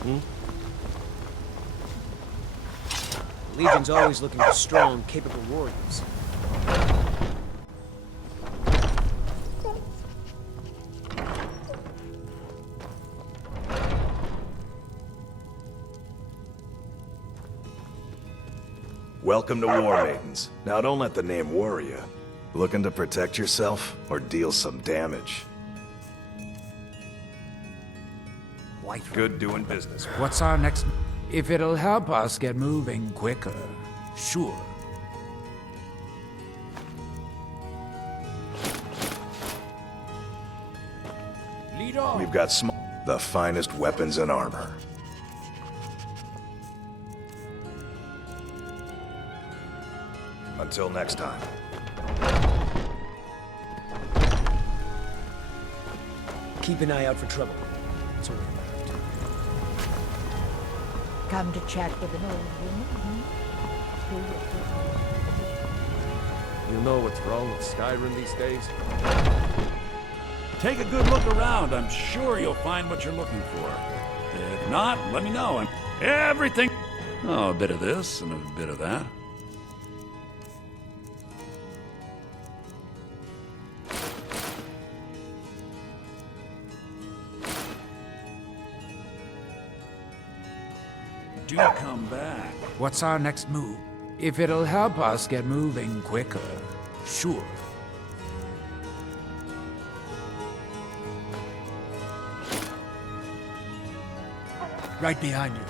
The Legion's always looking for strong, capable warriors. Welcome to War Maidens. Now don't let the name worry you. Looking to protect yourself or deal some damage? Good doing business. What's our next... If it'll help us get moving quicker, sure. Lead on. We've got the finest weapons and armor. Until next time. Keep an eye out for trouble. That's all we're about. Come to chat with an old woman? You know what's wrong with Skyrim these days? Take a good look around. I'm sure you'll find what you're looking for. If not, let me know. And everything... Oh, a bit of this and a bit of that. Do come back. What's our next move? If it'll help us get moving quicker, sure. Right behind you.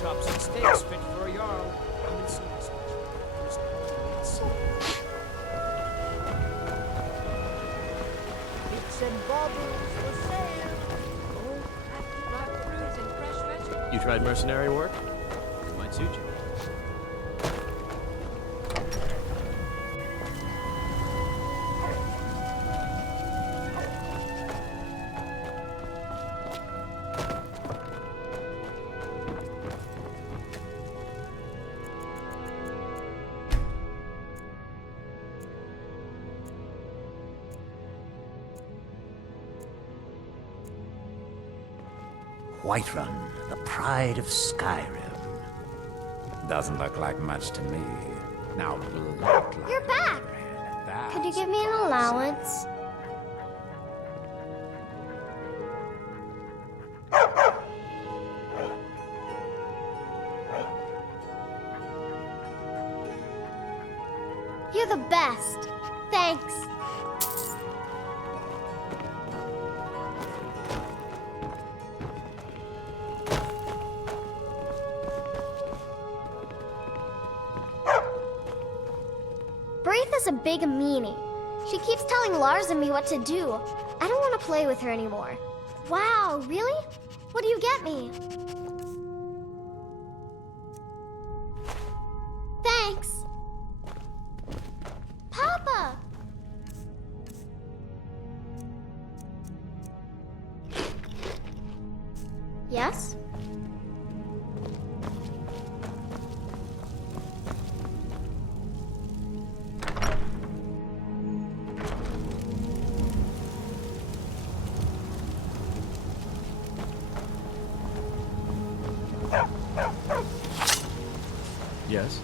Chops and steaks fit for a Jarl. I'm in service. It's and baubles for sale. Old crafty brews and fresh vegetables. You tried mercenary work? It might suit you. Whiterun, the pride of Skyrim. Doesn't look like much to me. Now, You're back! Could you give me an allowance? You're the best. Thanks. Braitha's a big meanie. She keeps telling Lars and me what to do. I don't want to play with her anymore. Wow, really? What do you get me? Thanks. Papa! Yes? Yes?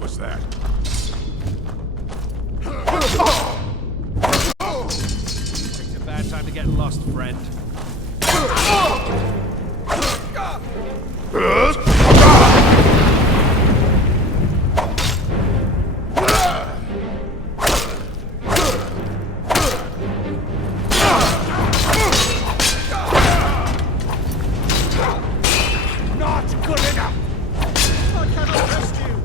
was that? It's a bad time to get lost, friend. Not good enough! I cannot rescue!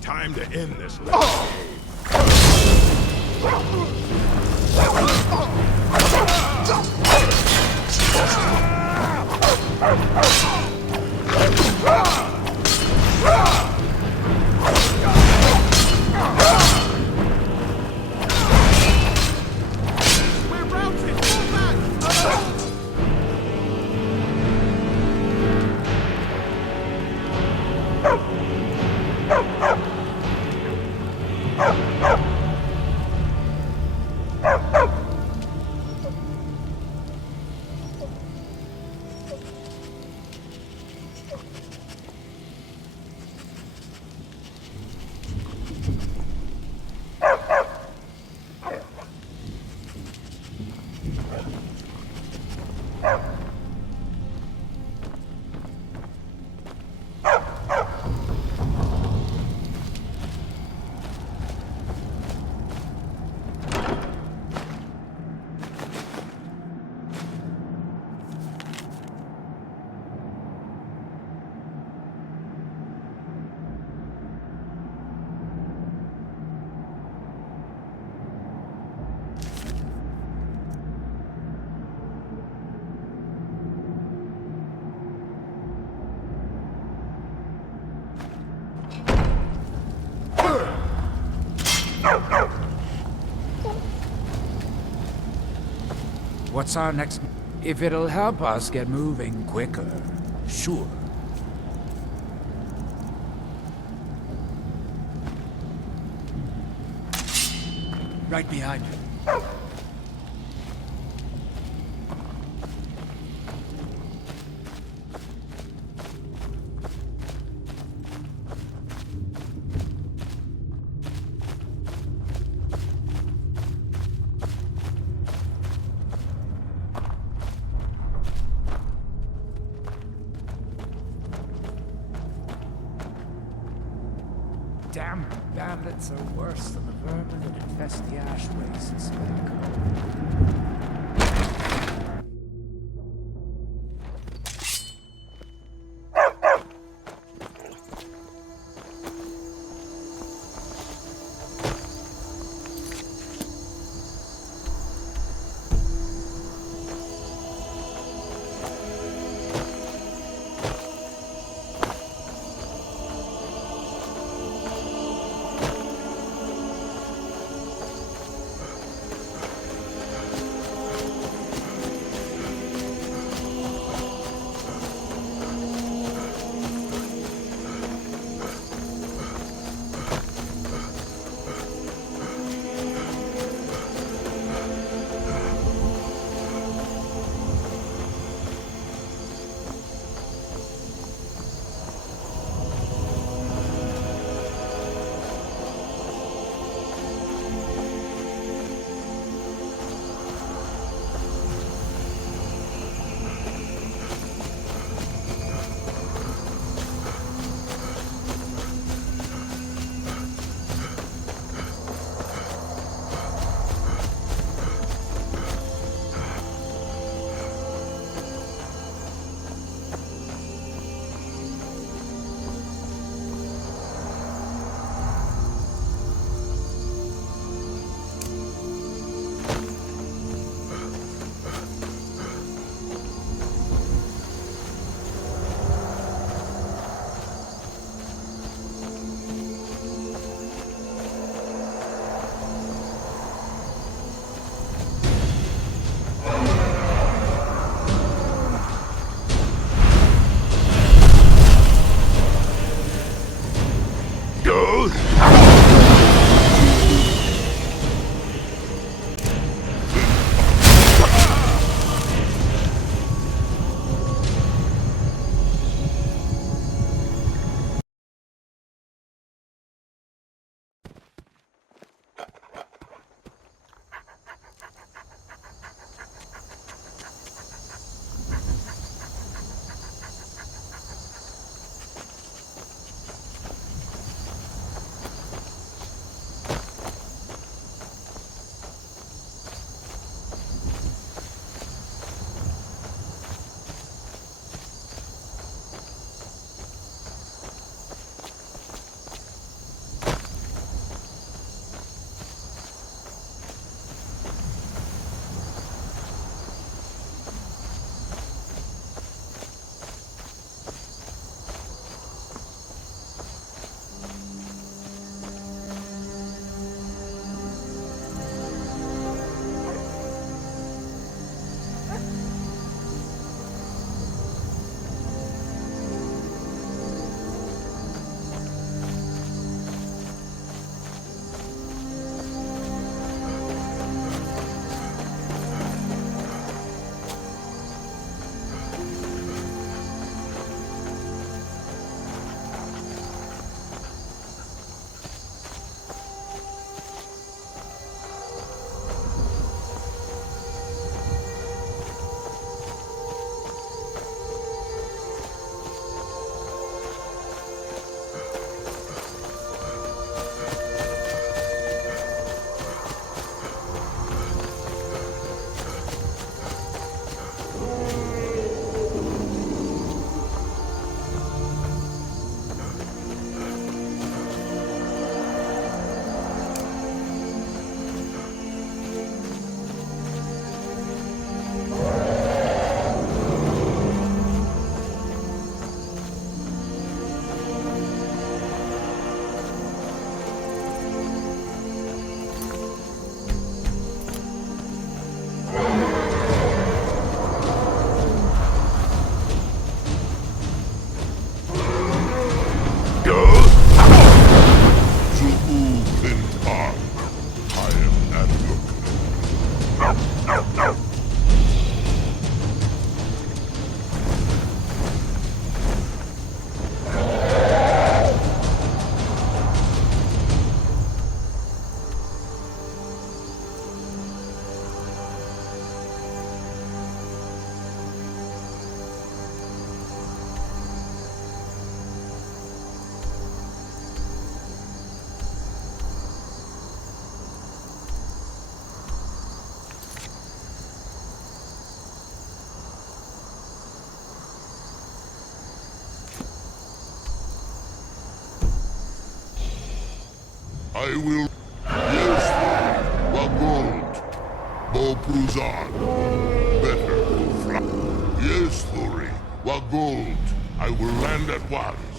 Time to end this. We're routed! Fall back! What's our next... If it'll help us get moving quicker, sure. Right behind you. Damn bandits are worse than the vermin that infest the ash wastes back home. I will... Yes, Wagold. Bopuzan. Better. Yes, Thuri. Wagold. I will land at once.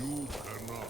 You cannot.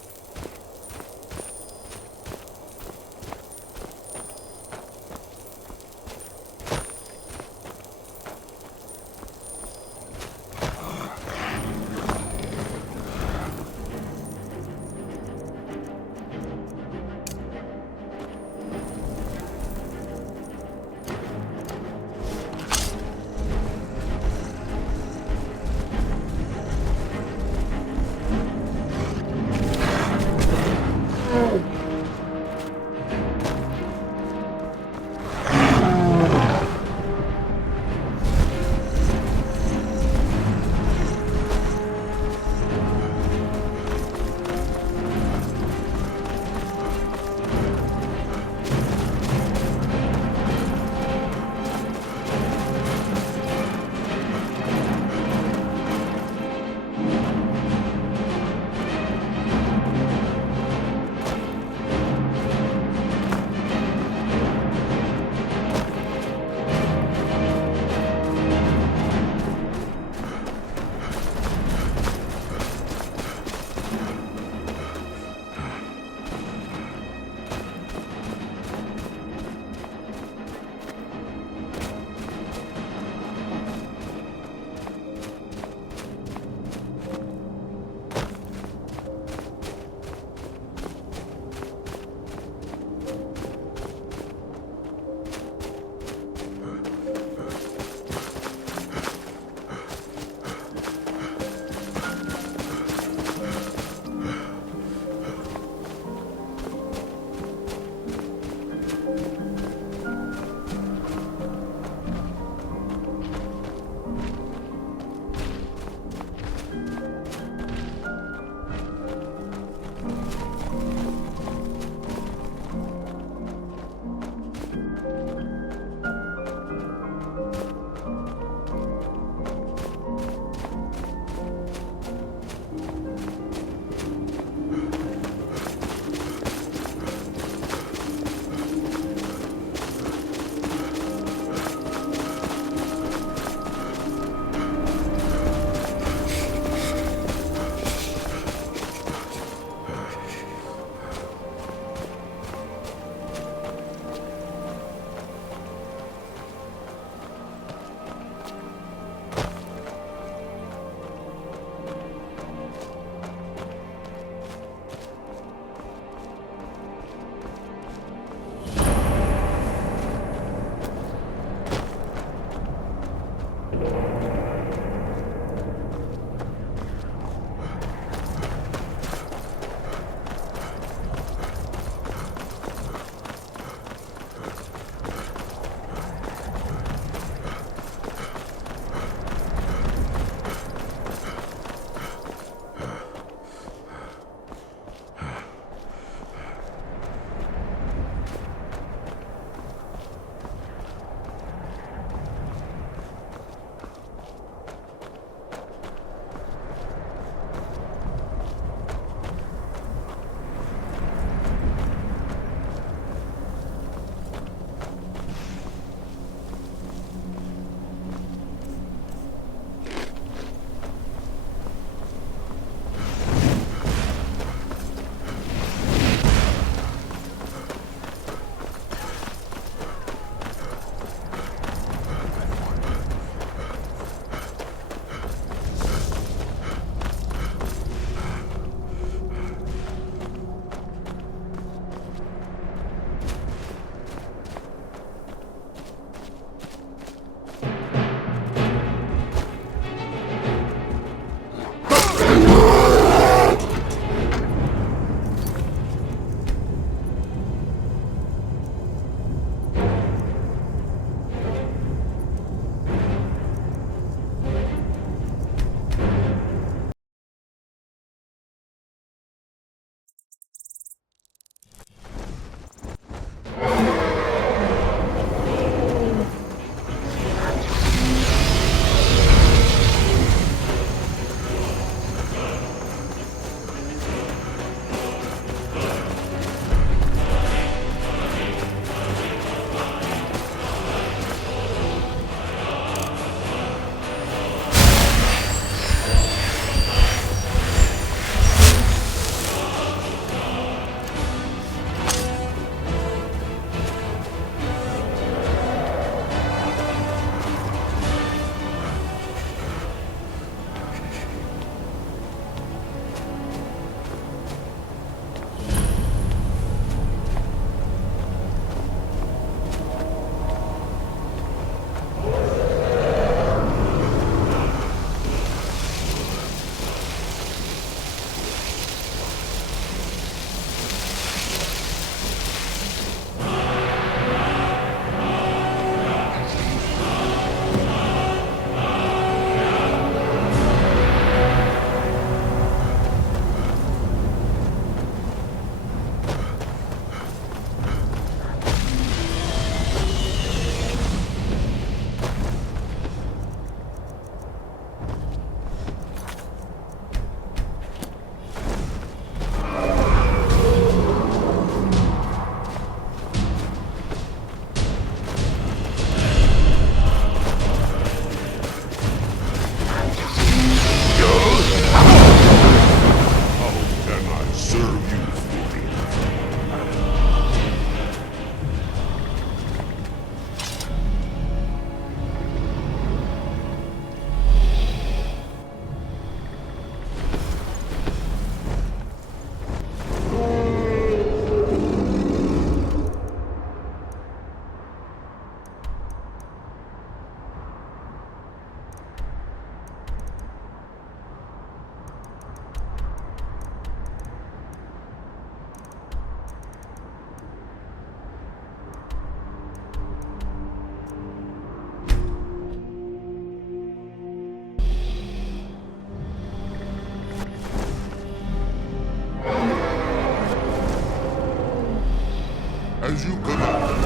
as you command,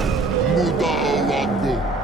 Mudalago.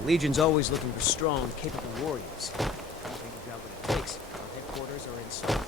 The Legion's always looking for strong, capable warriors. I think we've got what it takes. Our headquarters are in sight.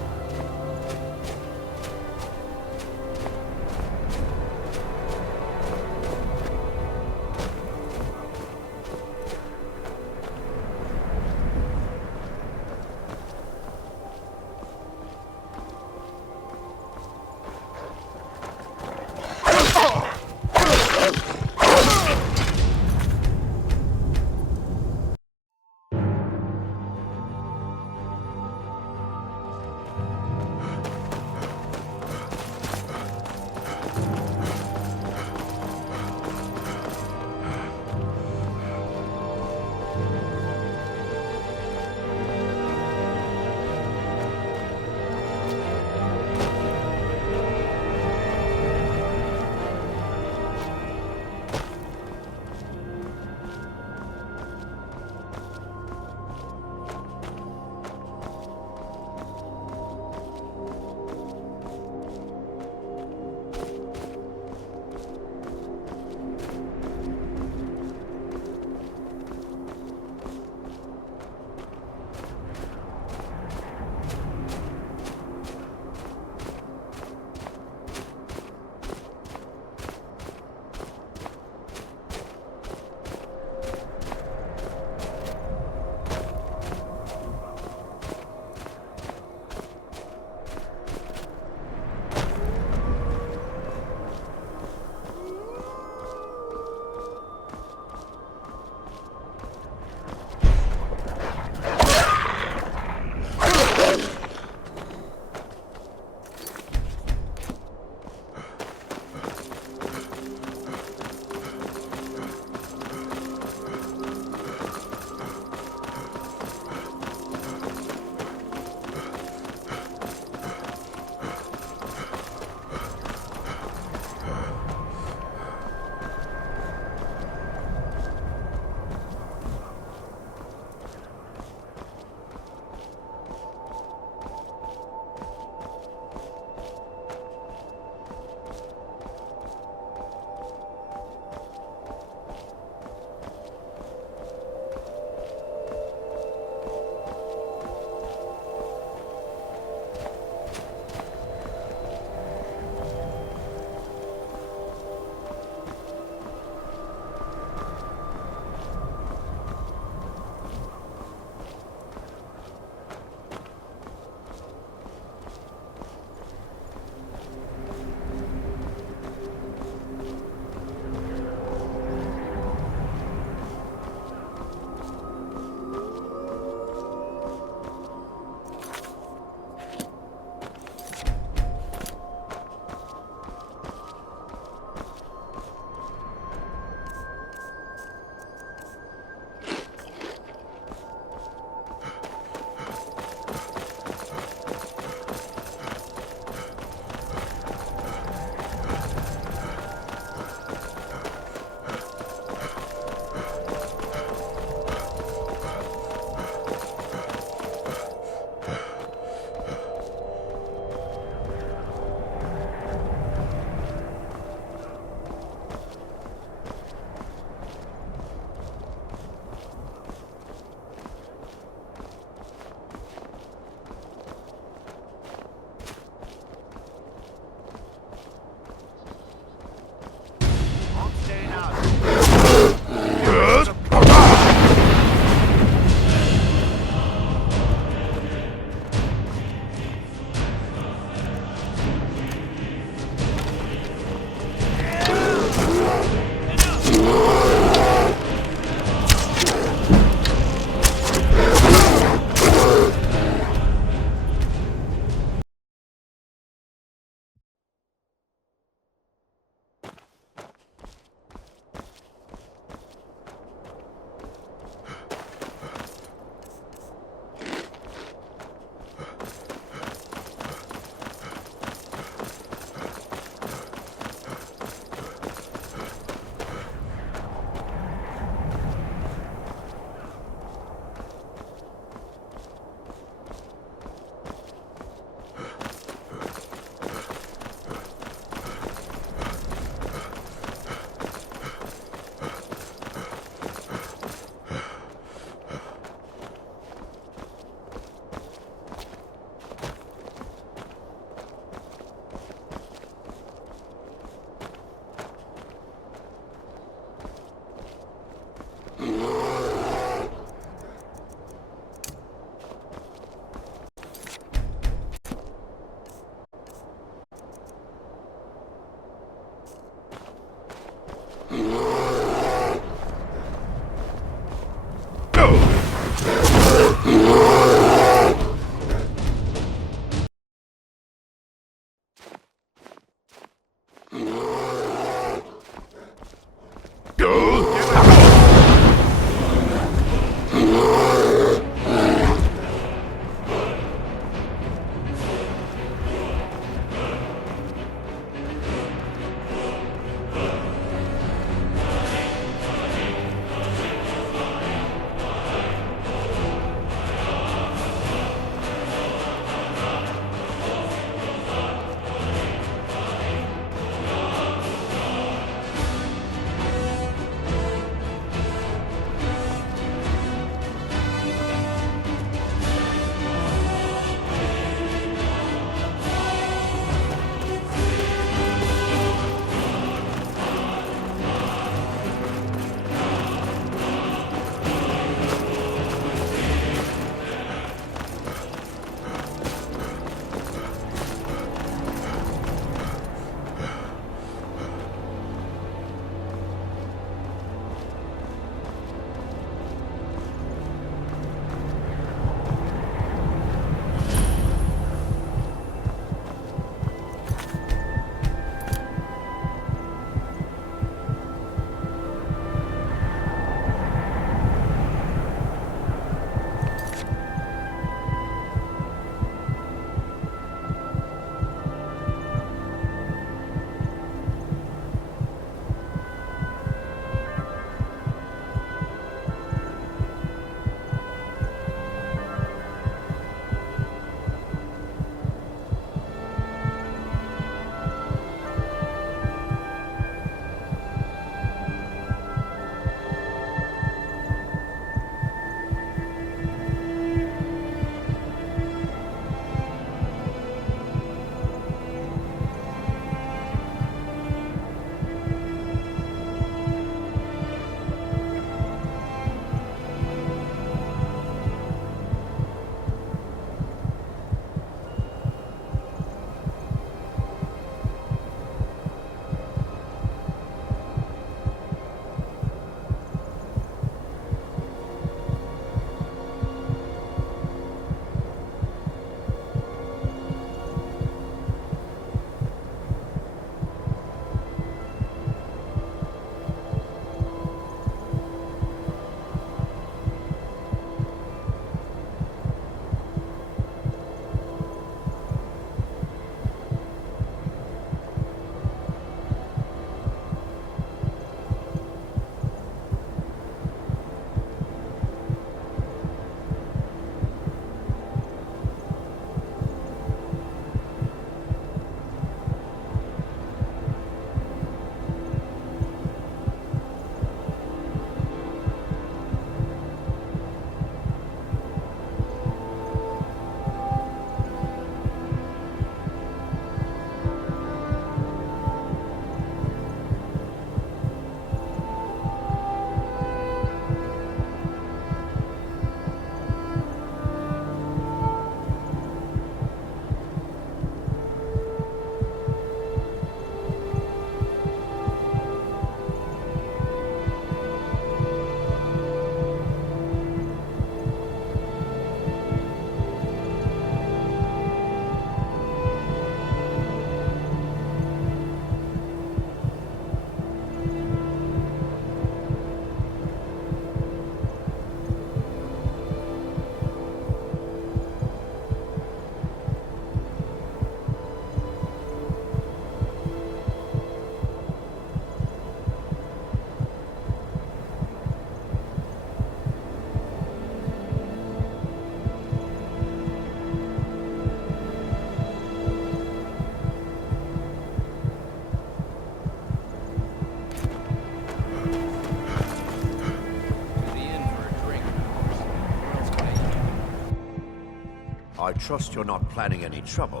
I trust you're not planning any trouble.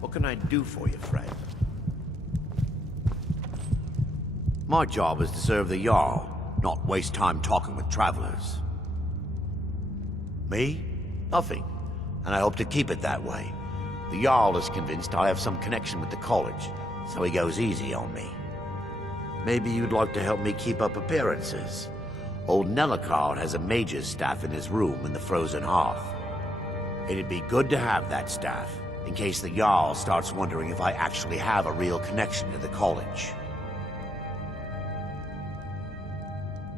What can I do for you, friend? My job is to serve the Jarl, not waste time talking with travelers. Me? Nothing. And I hope to keep it that way. The Jarl is convinced I have some connection with the college, so he goes easy on me. Maybe you'd like to help me keep up appearances. Old Nellicard has a mage's staff in his room in the frozen hearth. It'd be good to have that staff, in case the Jarl starts wondering if I actually have a real connection to the college.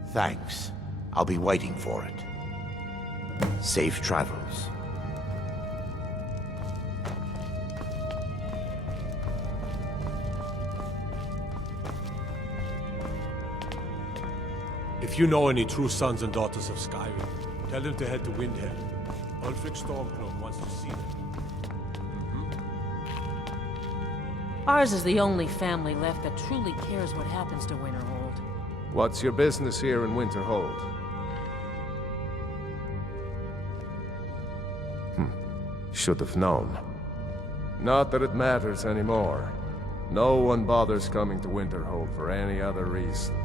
Thanks. I'll be waiting for it. Safe travels. If you know any true sons and daughters of Skyrim, tell them to head to Windhelm. Ulfric Stormcloak wants to see them. Ours is the only family left that truly cares what happens to Winterhold. What's your business here in Winterhold? Should have known. Not that it matters anymore. No one bothers coming to Winterhold for any other reason.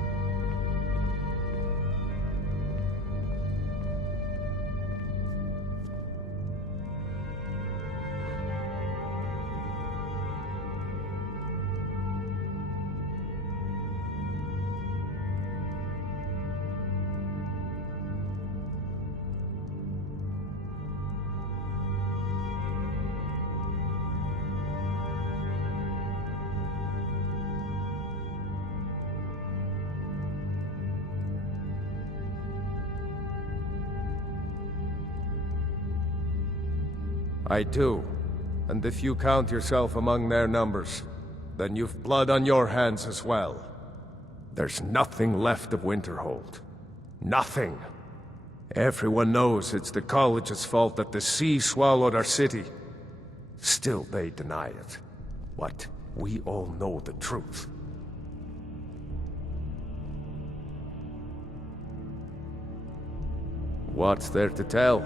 I do. And if you count yourself among their numbers, then you've blood on your hands as well. There's nothing left of Winterhold. Nothing. Everyone knows it's the college's fault that the sea swallowed our city. Still they deny it. But we all know the truth. What's there to tell?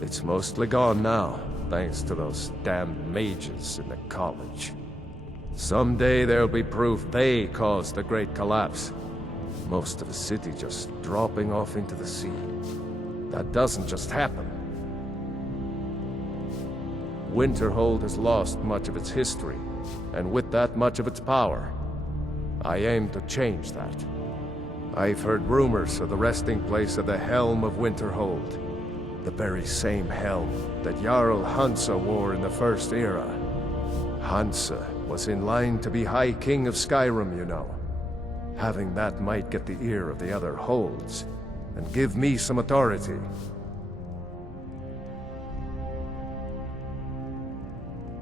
It's mostly gone now. Thanks to those damned mages in the college. Someday there'll be proof they caused the Great Collapse. Most of the city just dropping off into the sea. That doesn't just happen. Winterhold has lost much of its history, and with that much of its power. I aim to change that. I've heard rumors of the resting place of the Helm of Winterhold. The very same helm that Jarl Hansa wore in the First Era. Hansa was in line to be High King of Skyrim, you know. Having that might get the ear of the other holds, and give me some authority.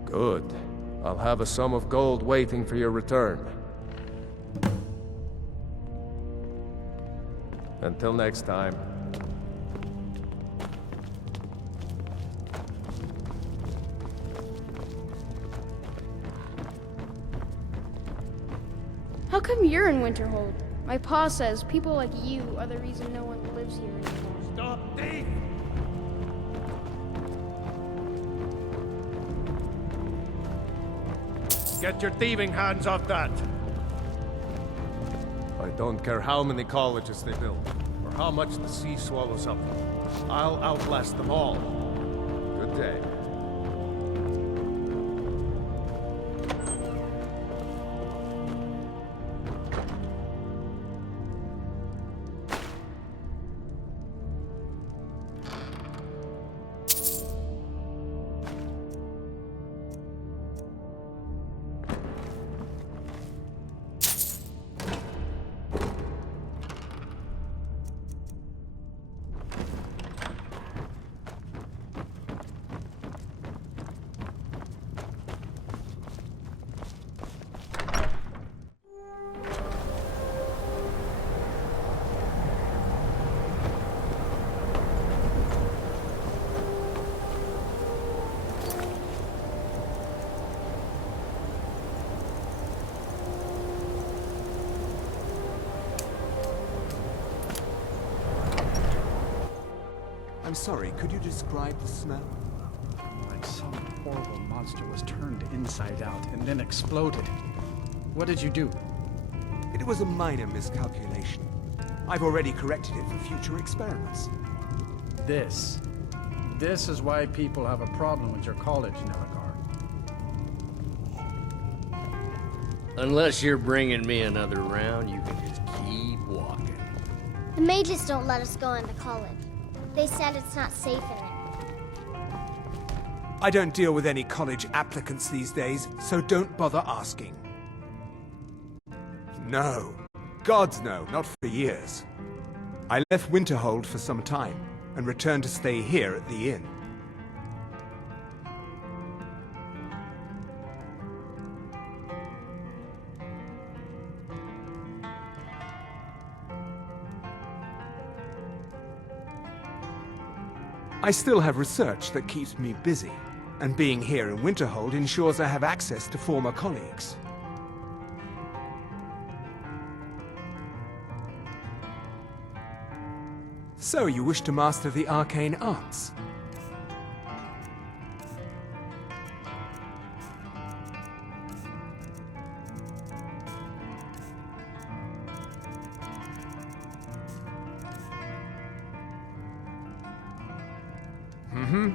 Good. I'll have a sum of gold waiting for your return. Until next time. How come you're in Winterhold? My pa says people like you are the reason no one lives here anymore. Stop thief! Get your thieving hands off that! I don't care how many colleges they build, or how much the sea swallows up. I'll outlast them all. Good day. I'm sorry, could you describe the smell? monster was turned inside out and then exploded. What did you do? It was a minor miscalculation. I've already corrected it for future experiments. This is why people have a problem with your college, Nelagar. Unless you're bringing me another round, you can just keep walking. The mages don't let us go into college. They said it's not safe in there. I don't deal with any college applicants these days, so don't bother asking. No. Gods no, not for years. I left Winterhold for some time, and returned to stay here at the inn. I still have research that keeps me busy, and being here in Winterhold ensures I have access to former colleagues. So you wish to master the arcane arts? Mm-hmm.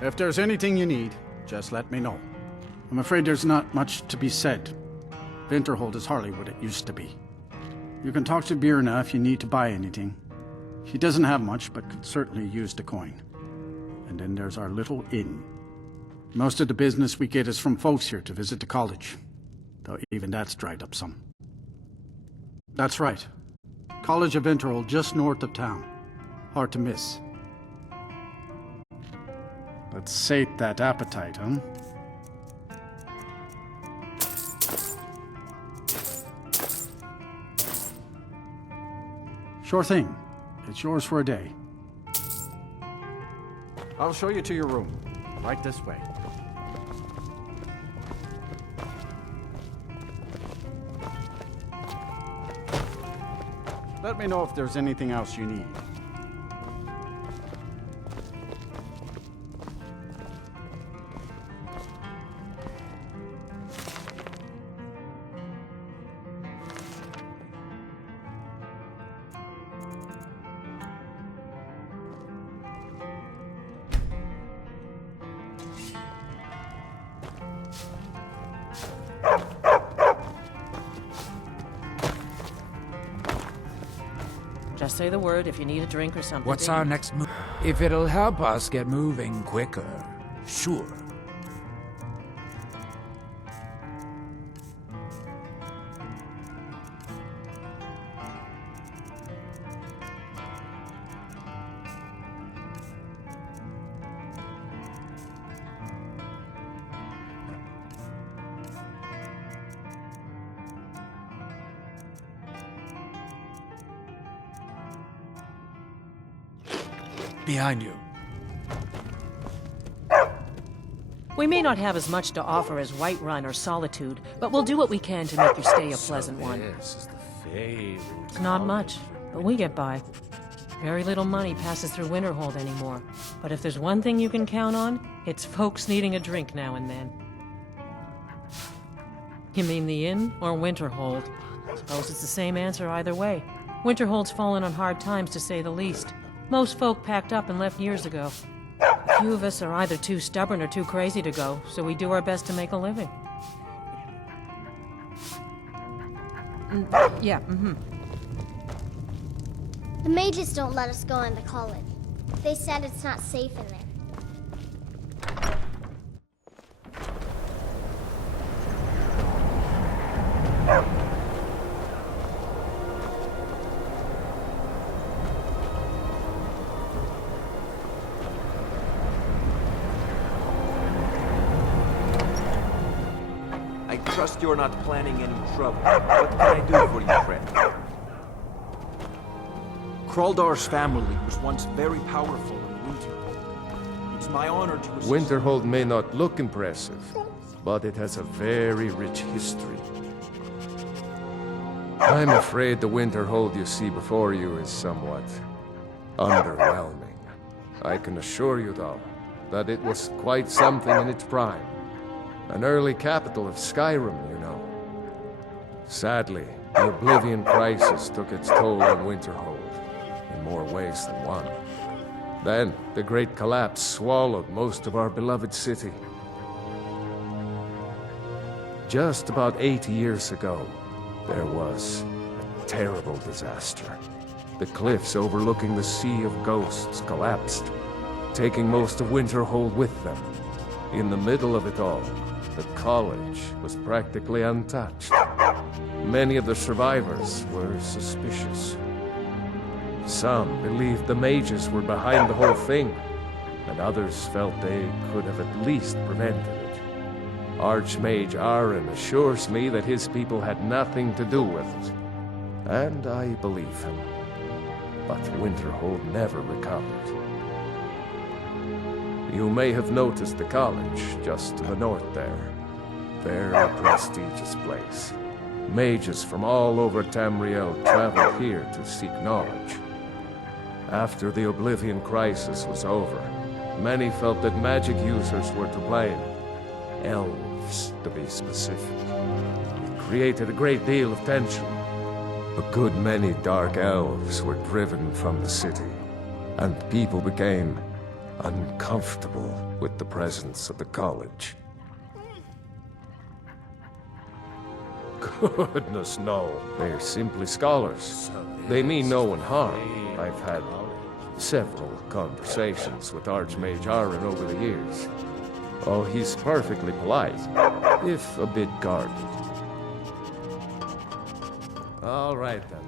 If there's anything you need, just let me know. I'm afraid there's not much to be said. Winterhold is hardly what it used to be. You can talk to Birna if you need to buy anything. She doesn't have much, but could certainly use the coin. And then there's our little inn. Most of the business we get is from folks here to visit the college, though even that's dried up some. That's right. College of Winterhold, just north of town. Hard to miss. Let's sate that appetite, huh? Sure thing. It's yours for a day. I'll show you to your room. Right this way. Let me know if there's anything else you need. Just say the word if you need a drink or something. What's our next move? If it'll help us get moving quicker, sure. Behind you. We may not have as much to offer as Whiterun or Solitude, but we'll do what we can to make your stay a pleasant one. This is the favorite. It's not much, but we get by. Very little money passes through Winterhold anymore, but if there's one thing you can count on, it's folks needing a drink now and then. You mean the inn or Winterhold? Suppose it's the same answer either way. Winterhold's fallen on hard times, to say the least. Most folk packed up and left years ago. A few of us are either too stubborn or too crazy to go, so we do our best to make a living. Yeah, The mages don't let us go in the college. They said it's not safe in there. I trust you're not planning any trouble. What can I do for you, friend? Kraldar's family was once very powerful in Winterhold. It's my honor to resist... Winterhold may not look impressive, but it has a very rich history. I'm afraid the Winterhold you see before you is somewhat underwhelming. I can assure you, though, that it was quite something in its prime. An early capital of Skyrim, you know. Sadly, the Oblivion Crisis took its toll on Winterhold, in more ways than one. Then, the Great Collapse swallowed most of our beloved city. Just about 80 years ago, there was a terrible disaster. The cliffs overlooking the Sea of Ghosts collapsed, taking most of Winterhold with them. In the middle of it all, the college was practically untouched. Many of the survivors were suspicious. Some believed the mages were behind the whole thing, and others felt they could have at least prevented it. Archmage Aaron assures me that his people had nothing to do with it, and I believe him. But Winterhold never recovered. You may have noticed the college just to the north there. Very prestigious place. Mages from all over Tamriel traveled here to seek knowledge. After the Oblivion Crisis was over, many felt that magic users were to blame. Elves, to be specific. It created a great deal of tension. A good many dark elves were driven from the city, and people became uncomfortable with the presence of the college. Goodness, no. They're simply scholars. They mean no one harm. I've had several conversations with Archmage Aaron over the years. Oh, he's perfectly polite, if a bit guarded. All right, then.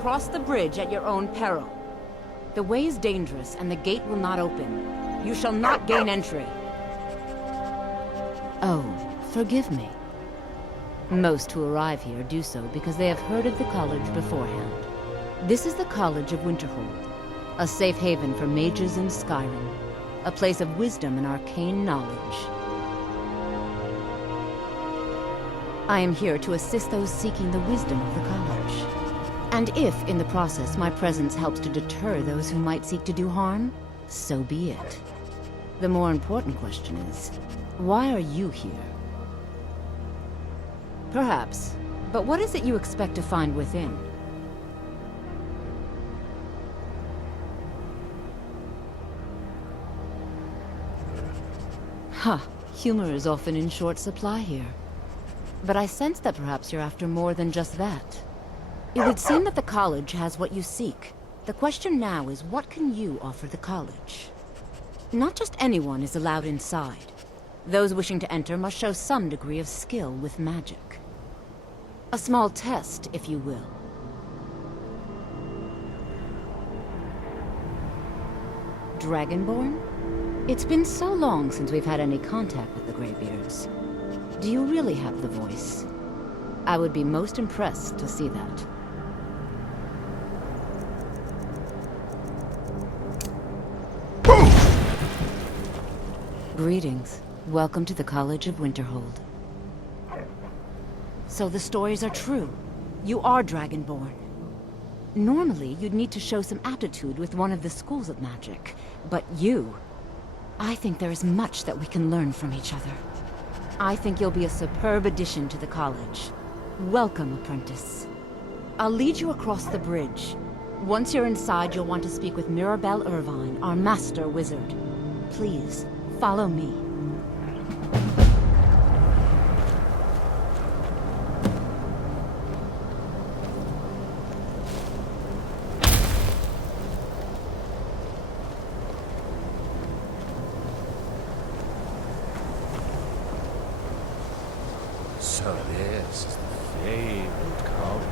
Cross the bridge at your own peril. The way is dangerous, and the gate will not open. You shall not gain entry. Oh, forgive me. Most who arrive here do so because they have heard of the college beforehand. This is the College of Winterhold, a safe haven for mages in Skyrim, a place of wisdom and arcane knowledge. I am here to assist those seeking the wisdom of the college. And if, in the process, my presence helps to deter those who might seek to do harm, so be it. The more important question is, why are you here? Perhaps, but what is it you expect to find within? Huh, humor is often in short supply here. But I sense that perhaps you're after more than just that. It would seem that the college has what you seek. The question now is, what can you offer the college? Not just anyone is allowed inside. Those wishing to enter must show some degree of skill with magic. A small test, if you will. Dragonborn? It's been so long since we've had any contact with the Greybeards. Do you really have the voice? I would be most impressed to see that. Greetings. Welcome to the College of Winterhold. So the stories are true. You are Dragonborn. Normally, you'd need to show some aptitude with one of the schools of magic. But you... I think there is much that we can learn from each other. I think you'll be a superb addition to the college. Welcome, apprentice. I'll lead you across the bridge. Once you're inside, you'll want to speak with Mirabelle Irvine, our master wizard. Please, follow me. So this is the fabled college.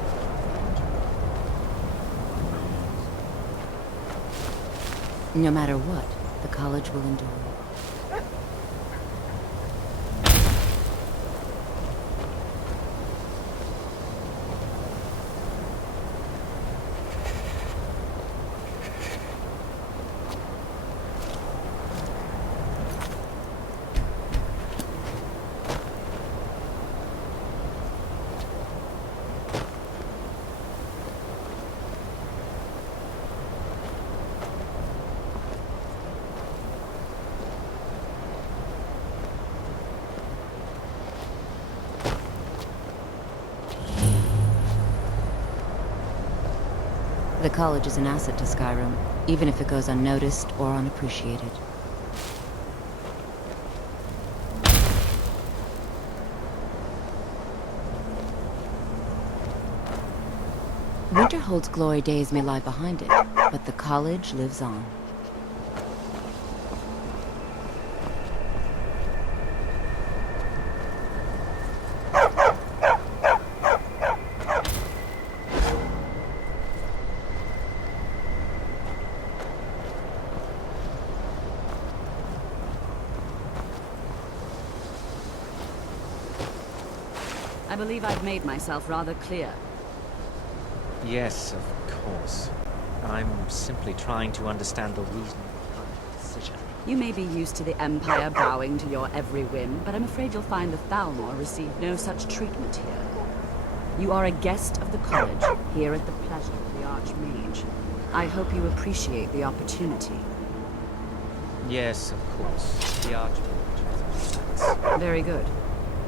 No matter what, the college will endure. The college is an asset to Skyrim, even if it goes unnoticed or unappreciated. Winterhold's glory days may lie behind it, but the college lives on. I believe I've made myself rather clear. Yes, of course. I'm simply trying to understand the reason behind the decision. You may be used to the Empire bowing to your every whim, but I'm afraid you'll find the Thalmor receive no such treatment here. You are a guest of the college, here at the pleasure of the Archmage. I hope you appreciate the opportunity. Yes, of course. The Archmage. Very good.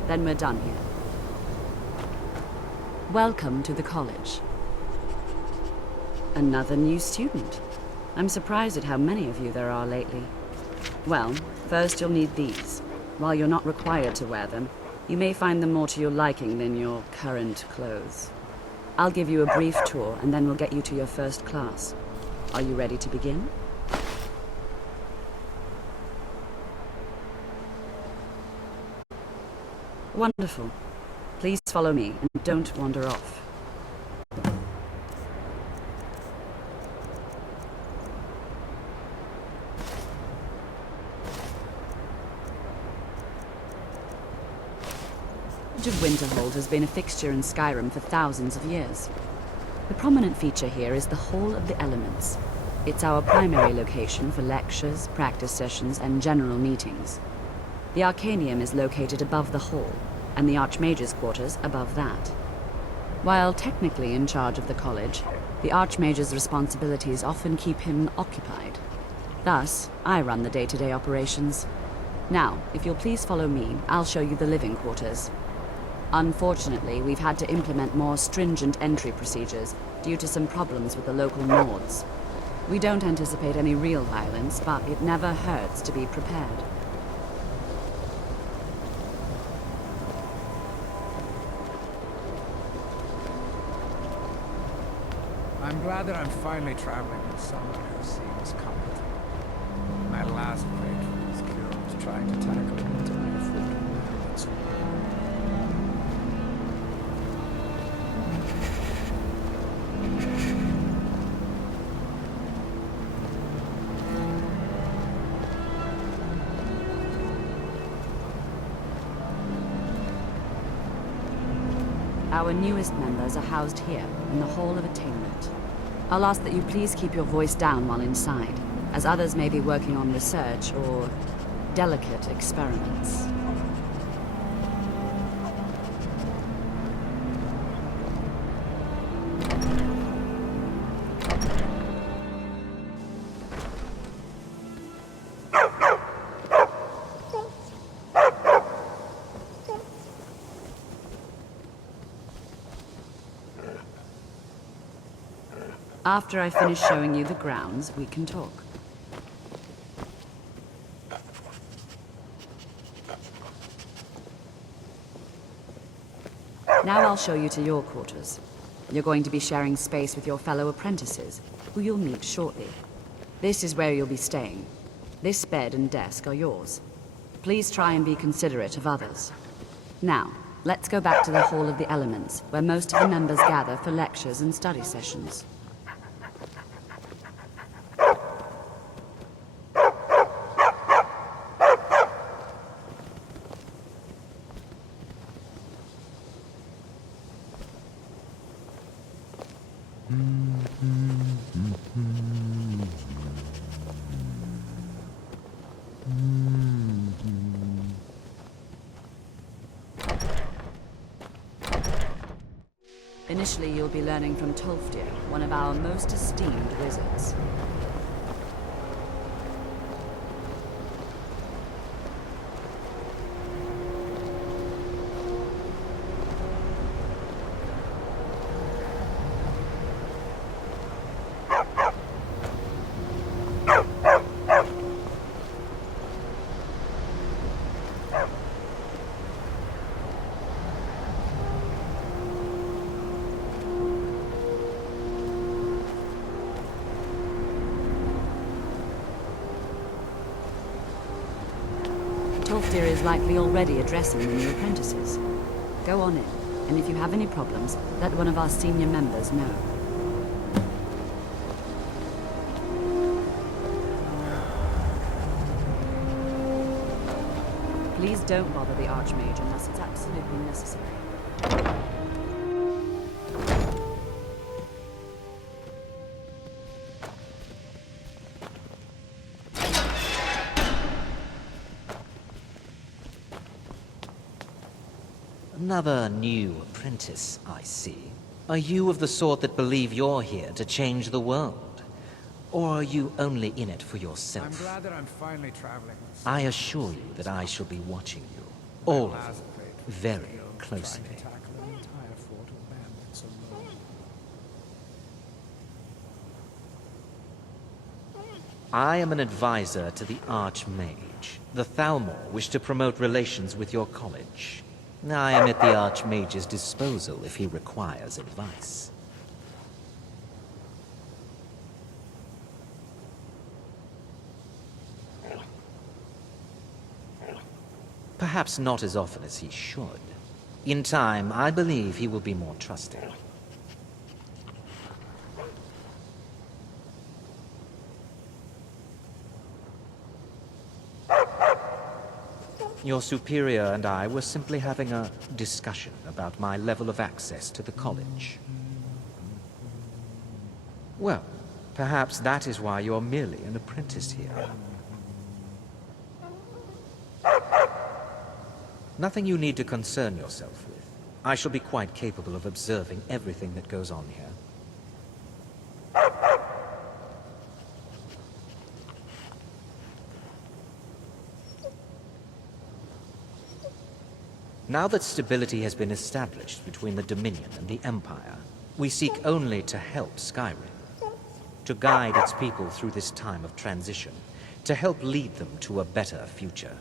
Then we're done here. Welcome to the college. Another new student. I'm surprised at how many of you there are lately. Well, first you'll need these. While you're not required to wear them, you may find them more to your liking than your current clothes. I'll give you a brief tour, and then we'll get you to your first class. Are you ready to begin? Wonderful. Please follow me, and don't wander off. The Village of Winterhold has been a fixture in Skyrim for thousands of years. The prominent feature here is the Hall of the Elements. It's our primary location for lectures, practice sessions, and general meetings. The Arcanium is located above the hall, and the Archmage's quarters above that. While technically in charge of the college, the Archmage's responsibilities often keep him occupied. Thus, I run the day-to-day operations. Now, if you'll please follow me, I'll show you the living quarters. Unfortunately, we've had to implement more stringent entry procedures due to some problems with the local Nords. We don't anticipate any real violence, but it never hurts to be prepared. I'm glad that I'm finally traveling with someone who seems competent. My last patron was killed trying to tackle an entire foot. Our newest members are housed here, in the Hall of Attainment. I'll ask that you please keep your voice down while inside, as others may be working on research or delicate experiments. After I finish showing you the grounds, we can talk. Now I'll show you to your quarters. You're going to be sharing space with your fellow apprentices, who you'll meet shortly. This is where you'll be staying. This bed and desk are yours. Please try and be considerate of others. Now, let's go back to the Hall of the Elements, where most of the members gather for lectures and study sessions. Initially, you'll be learning from Tolfdir, one of our most esteemed wizards. Tolfdir is likely already addressing the new apprentices. Go on in, and if you have any problems, let one of our senior members know. Please don't bother the Archmage unless it's absolutely necessary. Another new apprentice, I see. Are you of the sort that believe you're here to change the world? Or are you only in it for yourself? I'm glad that I'm finally traveling with I assure you that I shall be watching you, all of you, very closely. trying to tackle an entire fort of bandits alone. I am an advisor to the Archmage. The Thalmor wish to promote relations with your college. I am at the Archmage's disposal if he requires advice. Perhaps not as often as he should. In time, I believe he will be more trusting. Your superior and I were simply having a discussion about my level of access to the college. Well, perhaps that is why you're merely an apprentice here. Nothing you need to concern yourself with. I shall be quite capable of observing everything that goes on here. Now that stability has been established between the Dominion and the Empire, we seek only to help Skyrim, to guide its people through this time of transition, to help lead them to a better future.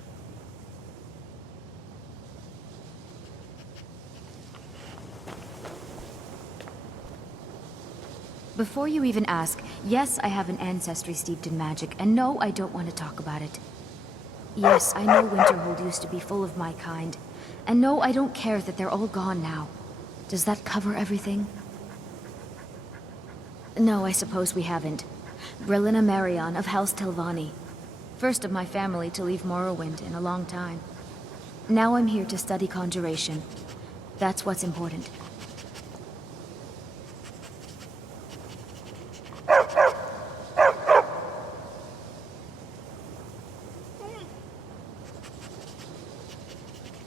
Before you even ask, yes, I have an ancestry steeped in magic, and no, I don't want to talk about it. Yes, I know Winterhold used to be full of my kind, and no, I don't care that they're all gone now. Does that cover everything? No, I suppose we haven't. Brillina Marion of House Telvanni. First of my family to leave Morrowind in a long time. Now I'm here to study conjuration. That's what's important.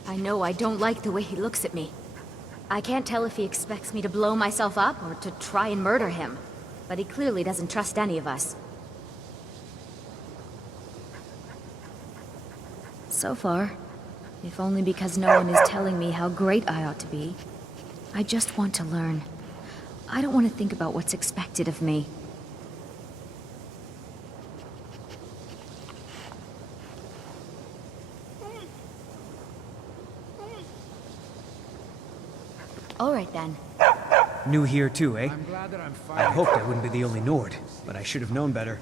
I know I don't like the way he looks at me. I can't tell if he expects me to blow myself up or to try and murder him. But he clearly doesn't trust any of us. So far, if only because no one is telling me how great I ought to be. I just want to learn. I don't want to think about what's expected of me. All right then. New here too, eh? I'm glad that I'm I finally hoped I wouldn't be the only Nord, but I should have known better.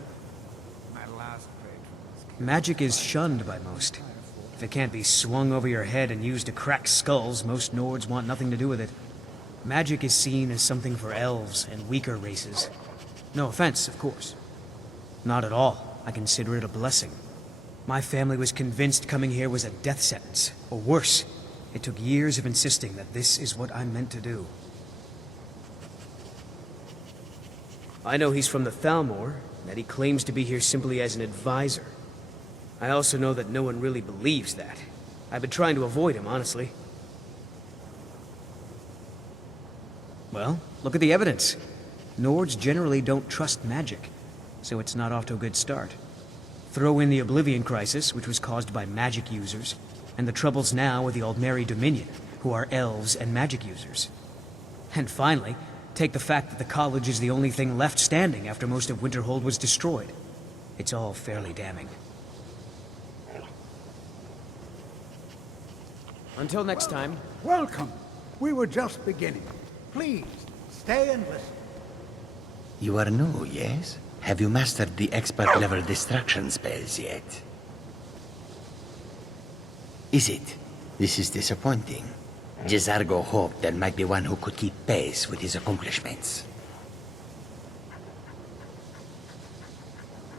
My last playthrough. Magic is shunned by most. If it can't be swung over your head and used to crack skulls, most Nords want nothing to do with it. Magic is seen as something for elves and weaker races. No offense, of course. Not at all. I consider it a blessing. My family was convinced coming here was a death sentence, or worse. It took years of insisting that this is what I'm meant to do. I know he's from the Thalmor, that he claims to be here simply as an advisor. I also know that no one really believes that. I've been trying to avoid him, honestly. Well, look at the evidence. Nords generally don't trust magic, so it's not off to a good start. Throw in the Oblivion Crisis, which was caused by magic users, and the troubles now with the Aldmeri Dominion, who are elves and magic users. And finally, take the fact that the college is the only thing left standing after most of Winterhold was destroyed. It's all fairly damning. Until next time. Welcome. We were just beginning. Please, stay and listen. You are new, yes? Have you mastered the expert-level distraction spells yet? Is it? This is disappointing. Jizargo hoped there might be one who could keep pace with his accomplishments.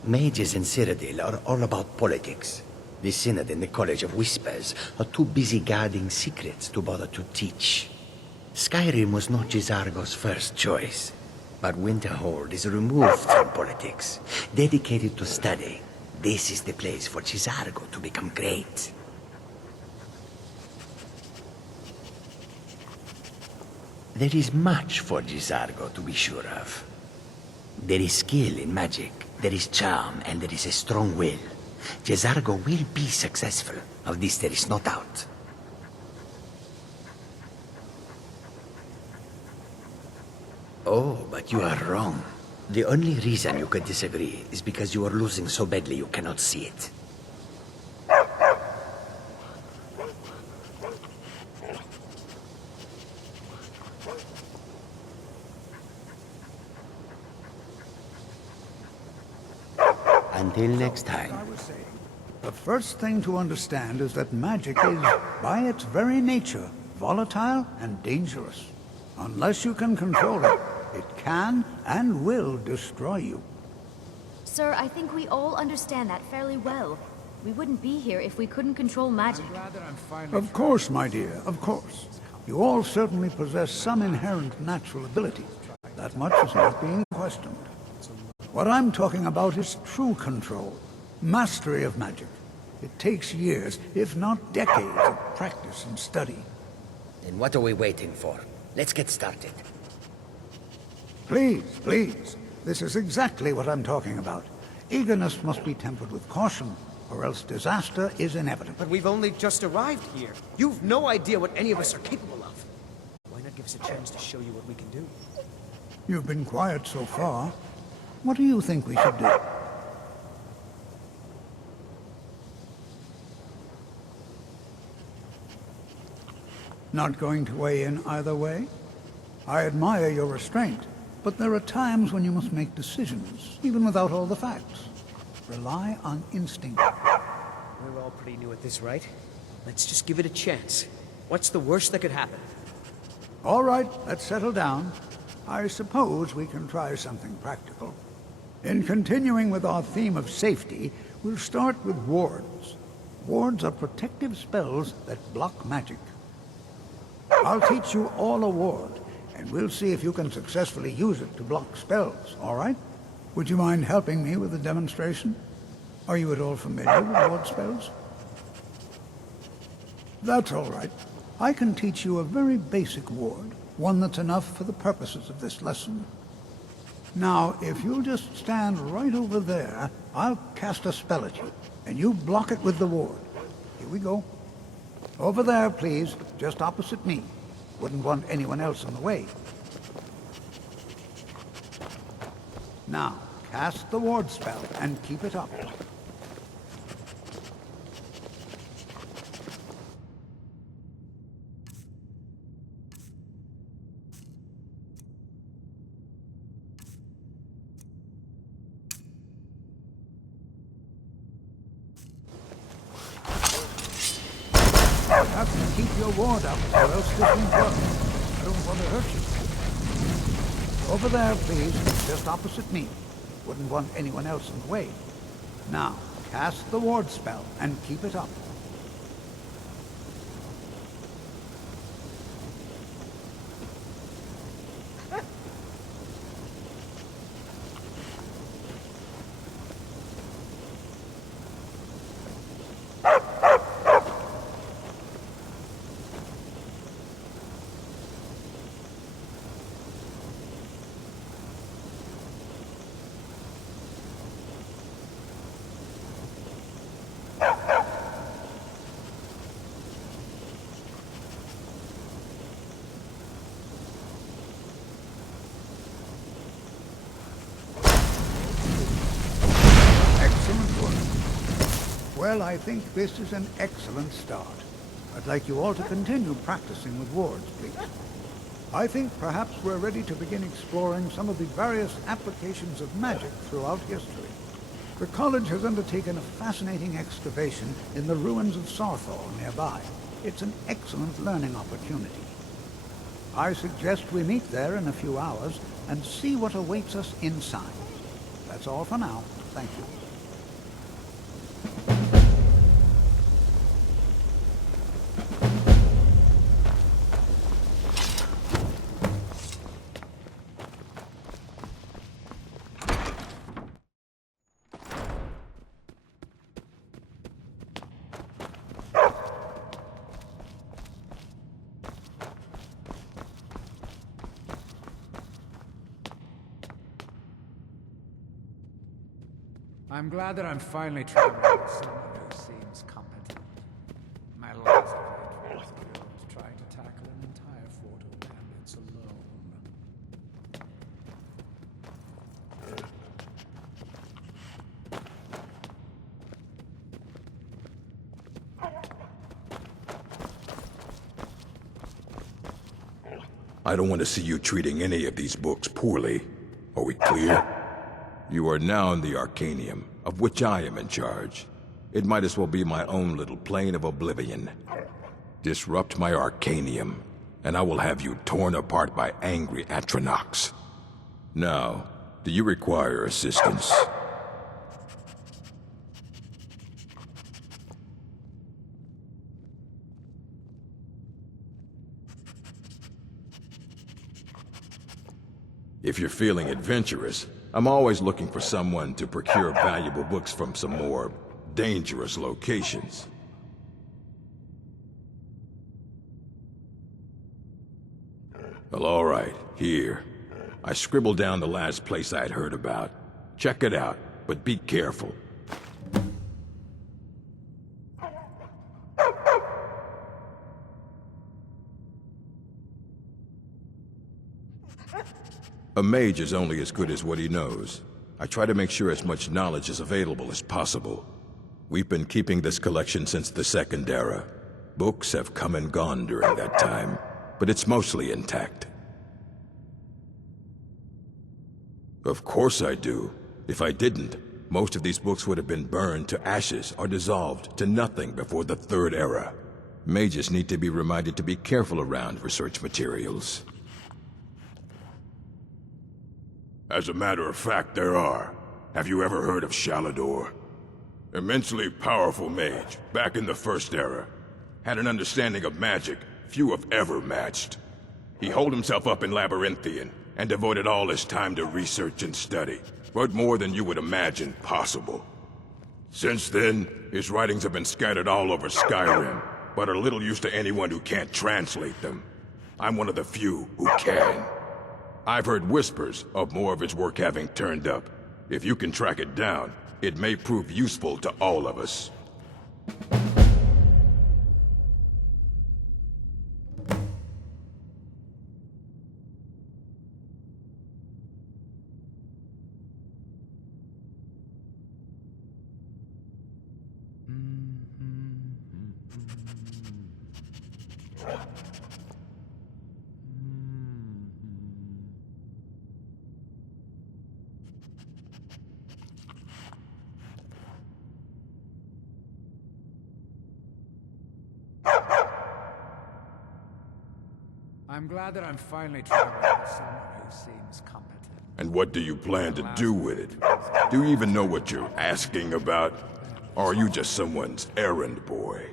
Mages in Cyrodiil are all about politics. The Synod and the College of Whispers are too busy guarding secrets to bother to teach. Skyrim was not Jizargo's first choice, but Winterhold is removed from politics, dedicated to study. This is the place for Jizargo to become great. There is much for Gisargo to be sure of. There is skill in magic, there is charm, and there is a strong will. Gisargo will be successful. Of this there is no doubt. Oh, but you are wrong. The only reason you could disagree is because you are losing so badly you cannot see it. Until next time. The first thing to understand is that magic is, by its very nature, volatile and dangerous. Unless you can control it, it can and will destroy you. Sir, I think we all understand that fairly well. We wouldn't be here if we couldn't control magic. Of course, my dear, of course. You all certainly possess some inherent natural ability. That much is not being questioned. What I'm talking about is true control, mastery of magic. It takes years, if not decades, of practice and study. Then what are we waiting for? Let's get started. Please, please. This is exactly what I'm talking about. Eagerness must be tempered with caution, or else disaster is inevitable. But we've only just arrived here. You've no idea what any of us are capable of. Why not give us a chance to show you what we can do? You've been quiet so far. What do you think we should do? Not going to weigh in either way? I admire your restraint, but there are times when you must make decisions, even without all the facts. Rely on instinct. We're all pretty new at this, right? Let's just give it a chance. What's the worst that could happen? All right, let's settle down. I suppose we can try something practical. In continuing with our theme of safety, we'll start with wards. Wards are protective spells that block magic. I'll teach you all a ward, and we'll see if you can successfully use it to block spells, all right? Would you mind helping me with the demonstration? Are you at all familiar with ward spells? That's all right. I can teach you a very basic ward, one that's enough for the purposes of this lesson. Now, if you'll just stand right over there, I'll cast a spell at you, and you block it with the ward. Here we go. Over there, please, just opposite me. Wouldn't want anyone else in the way. Now, cast the ward spell and keep it up. You have to keep your ward up, or else this won't work. I don't want to hurt you. Over there, please, just opposite me. Wouldn't want anyone else in the way. Now, cast the ward spell and keep it up. Well, I think this is an excellent start. I'd like you all to continue practicing with wards, please. I think perhaps we're ready to begin exploring some of the various applications of magic throughout history. The college has undertaken a fascinating excavation in the ruins of Sarthal nearby. It's an excellent learning opportunity. I suggest we meet there in a few hours and see what awaits us inside. That's all for now. Thank you. I'm glad that I'm finally traveling with someone who seems competent. My last playthrough was killed trying to tackle an entire fort of bandits alone. I don't want to see you treating any of these books poorly. Are we clear? You are now in the Arcanium, of which I am in charge. It might as well be my own little plane of oblivion. Disrupt my Arcanium, and I will have you torn apart by angry Atronachs. Now, do you require assistance? If you're feeling adventurous, I'm always looking for someone to procure valuable books from some more dangerous locations. Well, all right, here. I scribbled down the last place I'd heard about. Check it out, but be careful. A mage is only as good as what he knows. I try to make sure as much knowledge is available as possible. We've been keeping this collection since the Second Era. Books have come and gone during that time, but it's mostly intact. Of course I do. If I didn't, most of these books would have been burned to ashes or dissolved to nothing before the Third Era. Mages need to be reminded to be careful around research materials. As a matter of fact, there are. Have you ever heard of Shalador? Immensely powerful mage, back in the First Era. Had an understanding of magic few have ever matched. He holed himself up in Labyrinthian, and devoted all his time to research and study, but more than you would imagine possible. Since then, his writings have been scattered all over Skyrim, but are little use to anyone who can't translate them. I'm one of the few who can. I've heard whispers of more of his work having turned up. If you can track it down, it may prove useful to all of us. I'm glad that I'm finally traveling with someone who seems competent. And what do you plan to do with it? Do you even know what you're asking about? Or are you just someone's errand boy?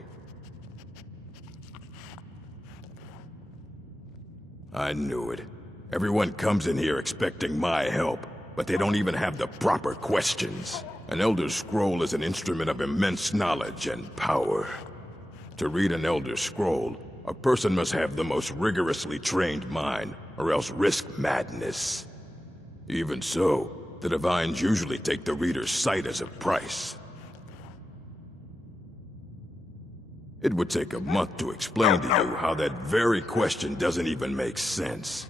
I knew it. Everyone comes in here expecting my help, but they don't even have the proper questions. An Elder Scroll is an instrument of immense knowledge and power. To read an Elder Scroll, a person must have the most rigorously trained mind, or else risk madness. Even so, the Divines usually take the reader's sight as a price. It would take a month to explain to you how that very question doesn't even make sense.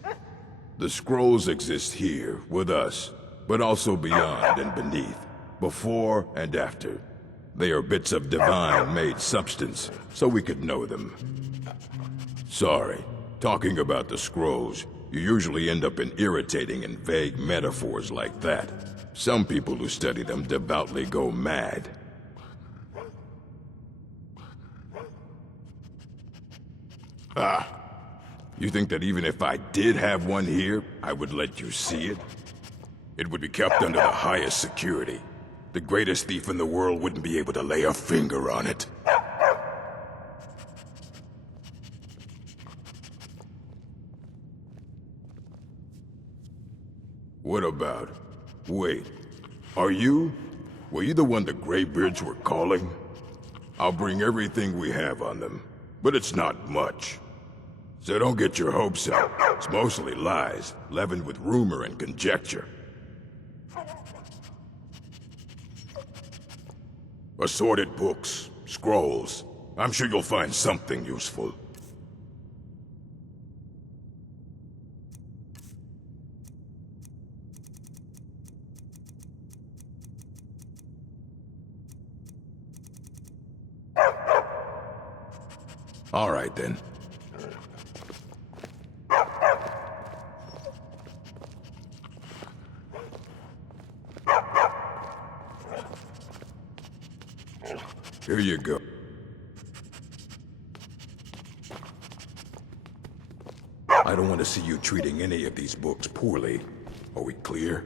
The scrolls exist here, with us, but also beyond and beneath, before and after. They are bits of divine-made substance, so we could know them. Sorry, talking about the scrolls, you usually end up in irritating and vague metaphors like that. Some people who study them devoutly go mad. Ah, you think that even if I did have one here, I would let you see it? It would be kept under the highest security. The greatest thief in the world wouldn't be able to lay a finger on it. What about? Wait, are you? Were you the one the Greybeards were calling? I'll bring everything we have on them, but it's not much. So don't get your hopes up. It's mostly lies, leavened with rumor and conjecture. Assorted books, scrolls. I'm sure you'll find something useful. All right, then. Here you go. I don't want to see you treating any of these books poorly. Are we clear?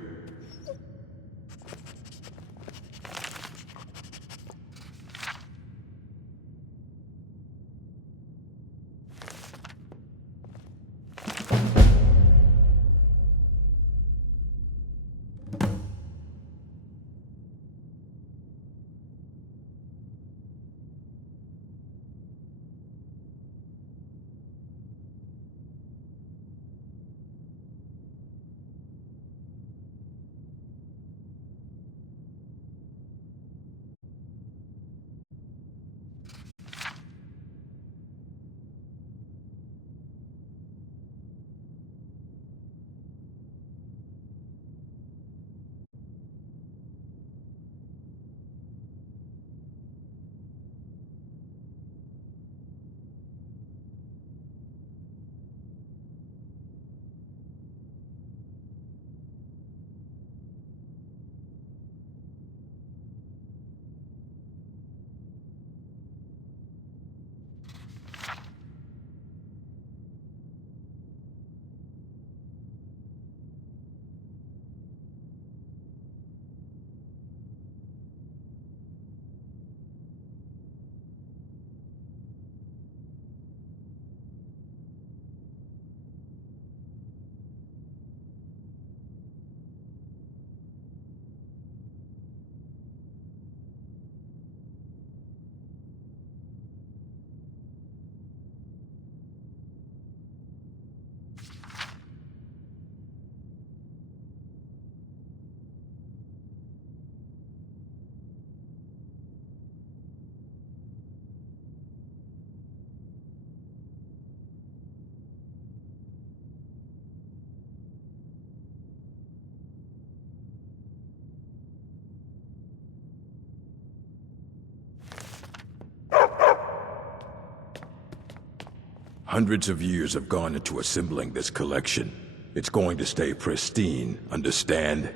Hundreds of years have gone into assembling this collection. It's going to stay pristine, understand?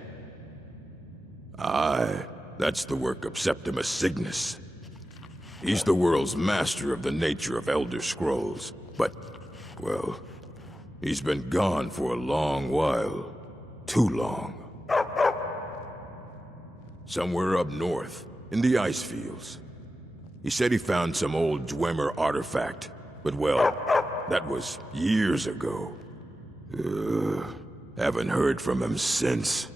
Aye, that's the work of Septimus Cygnus. He's the world's master of the nature of Elder Scrolls, but, well, he's been gone for a long while. Too long. Somewhere up north, in the ice fields. He said he found some old Dwemer artifact, but well, that was years ago. Haven't heard from him since.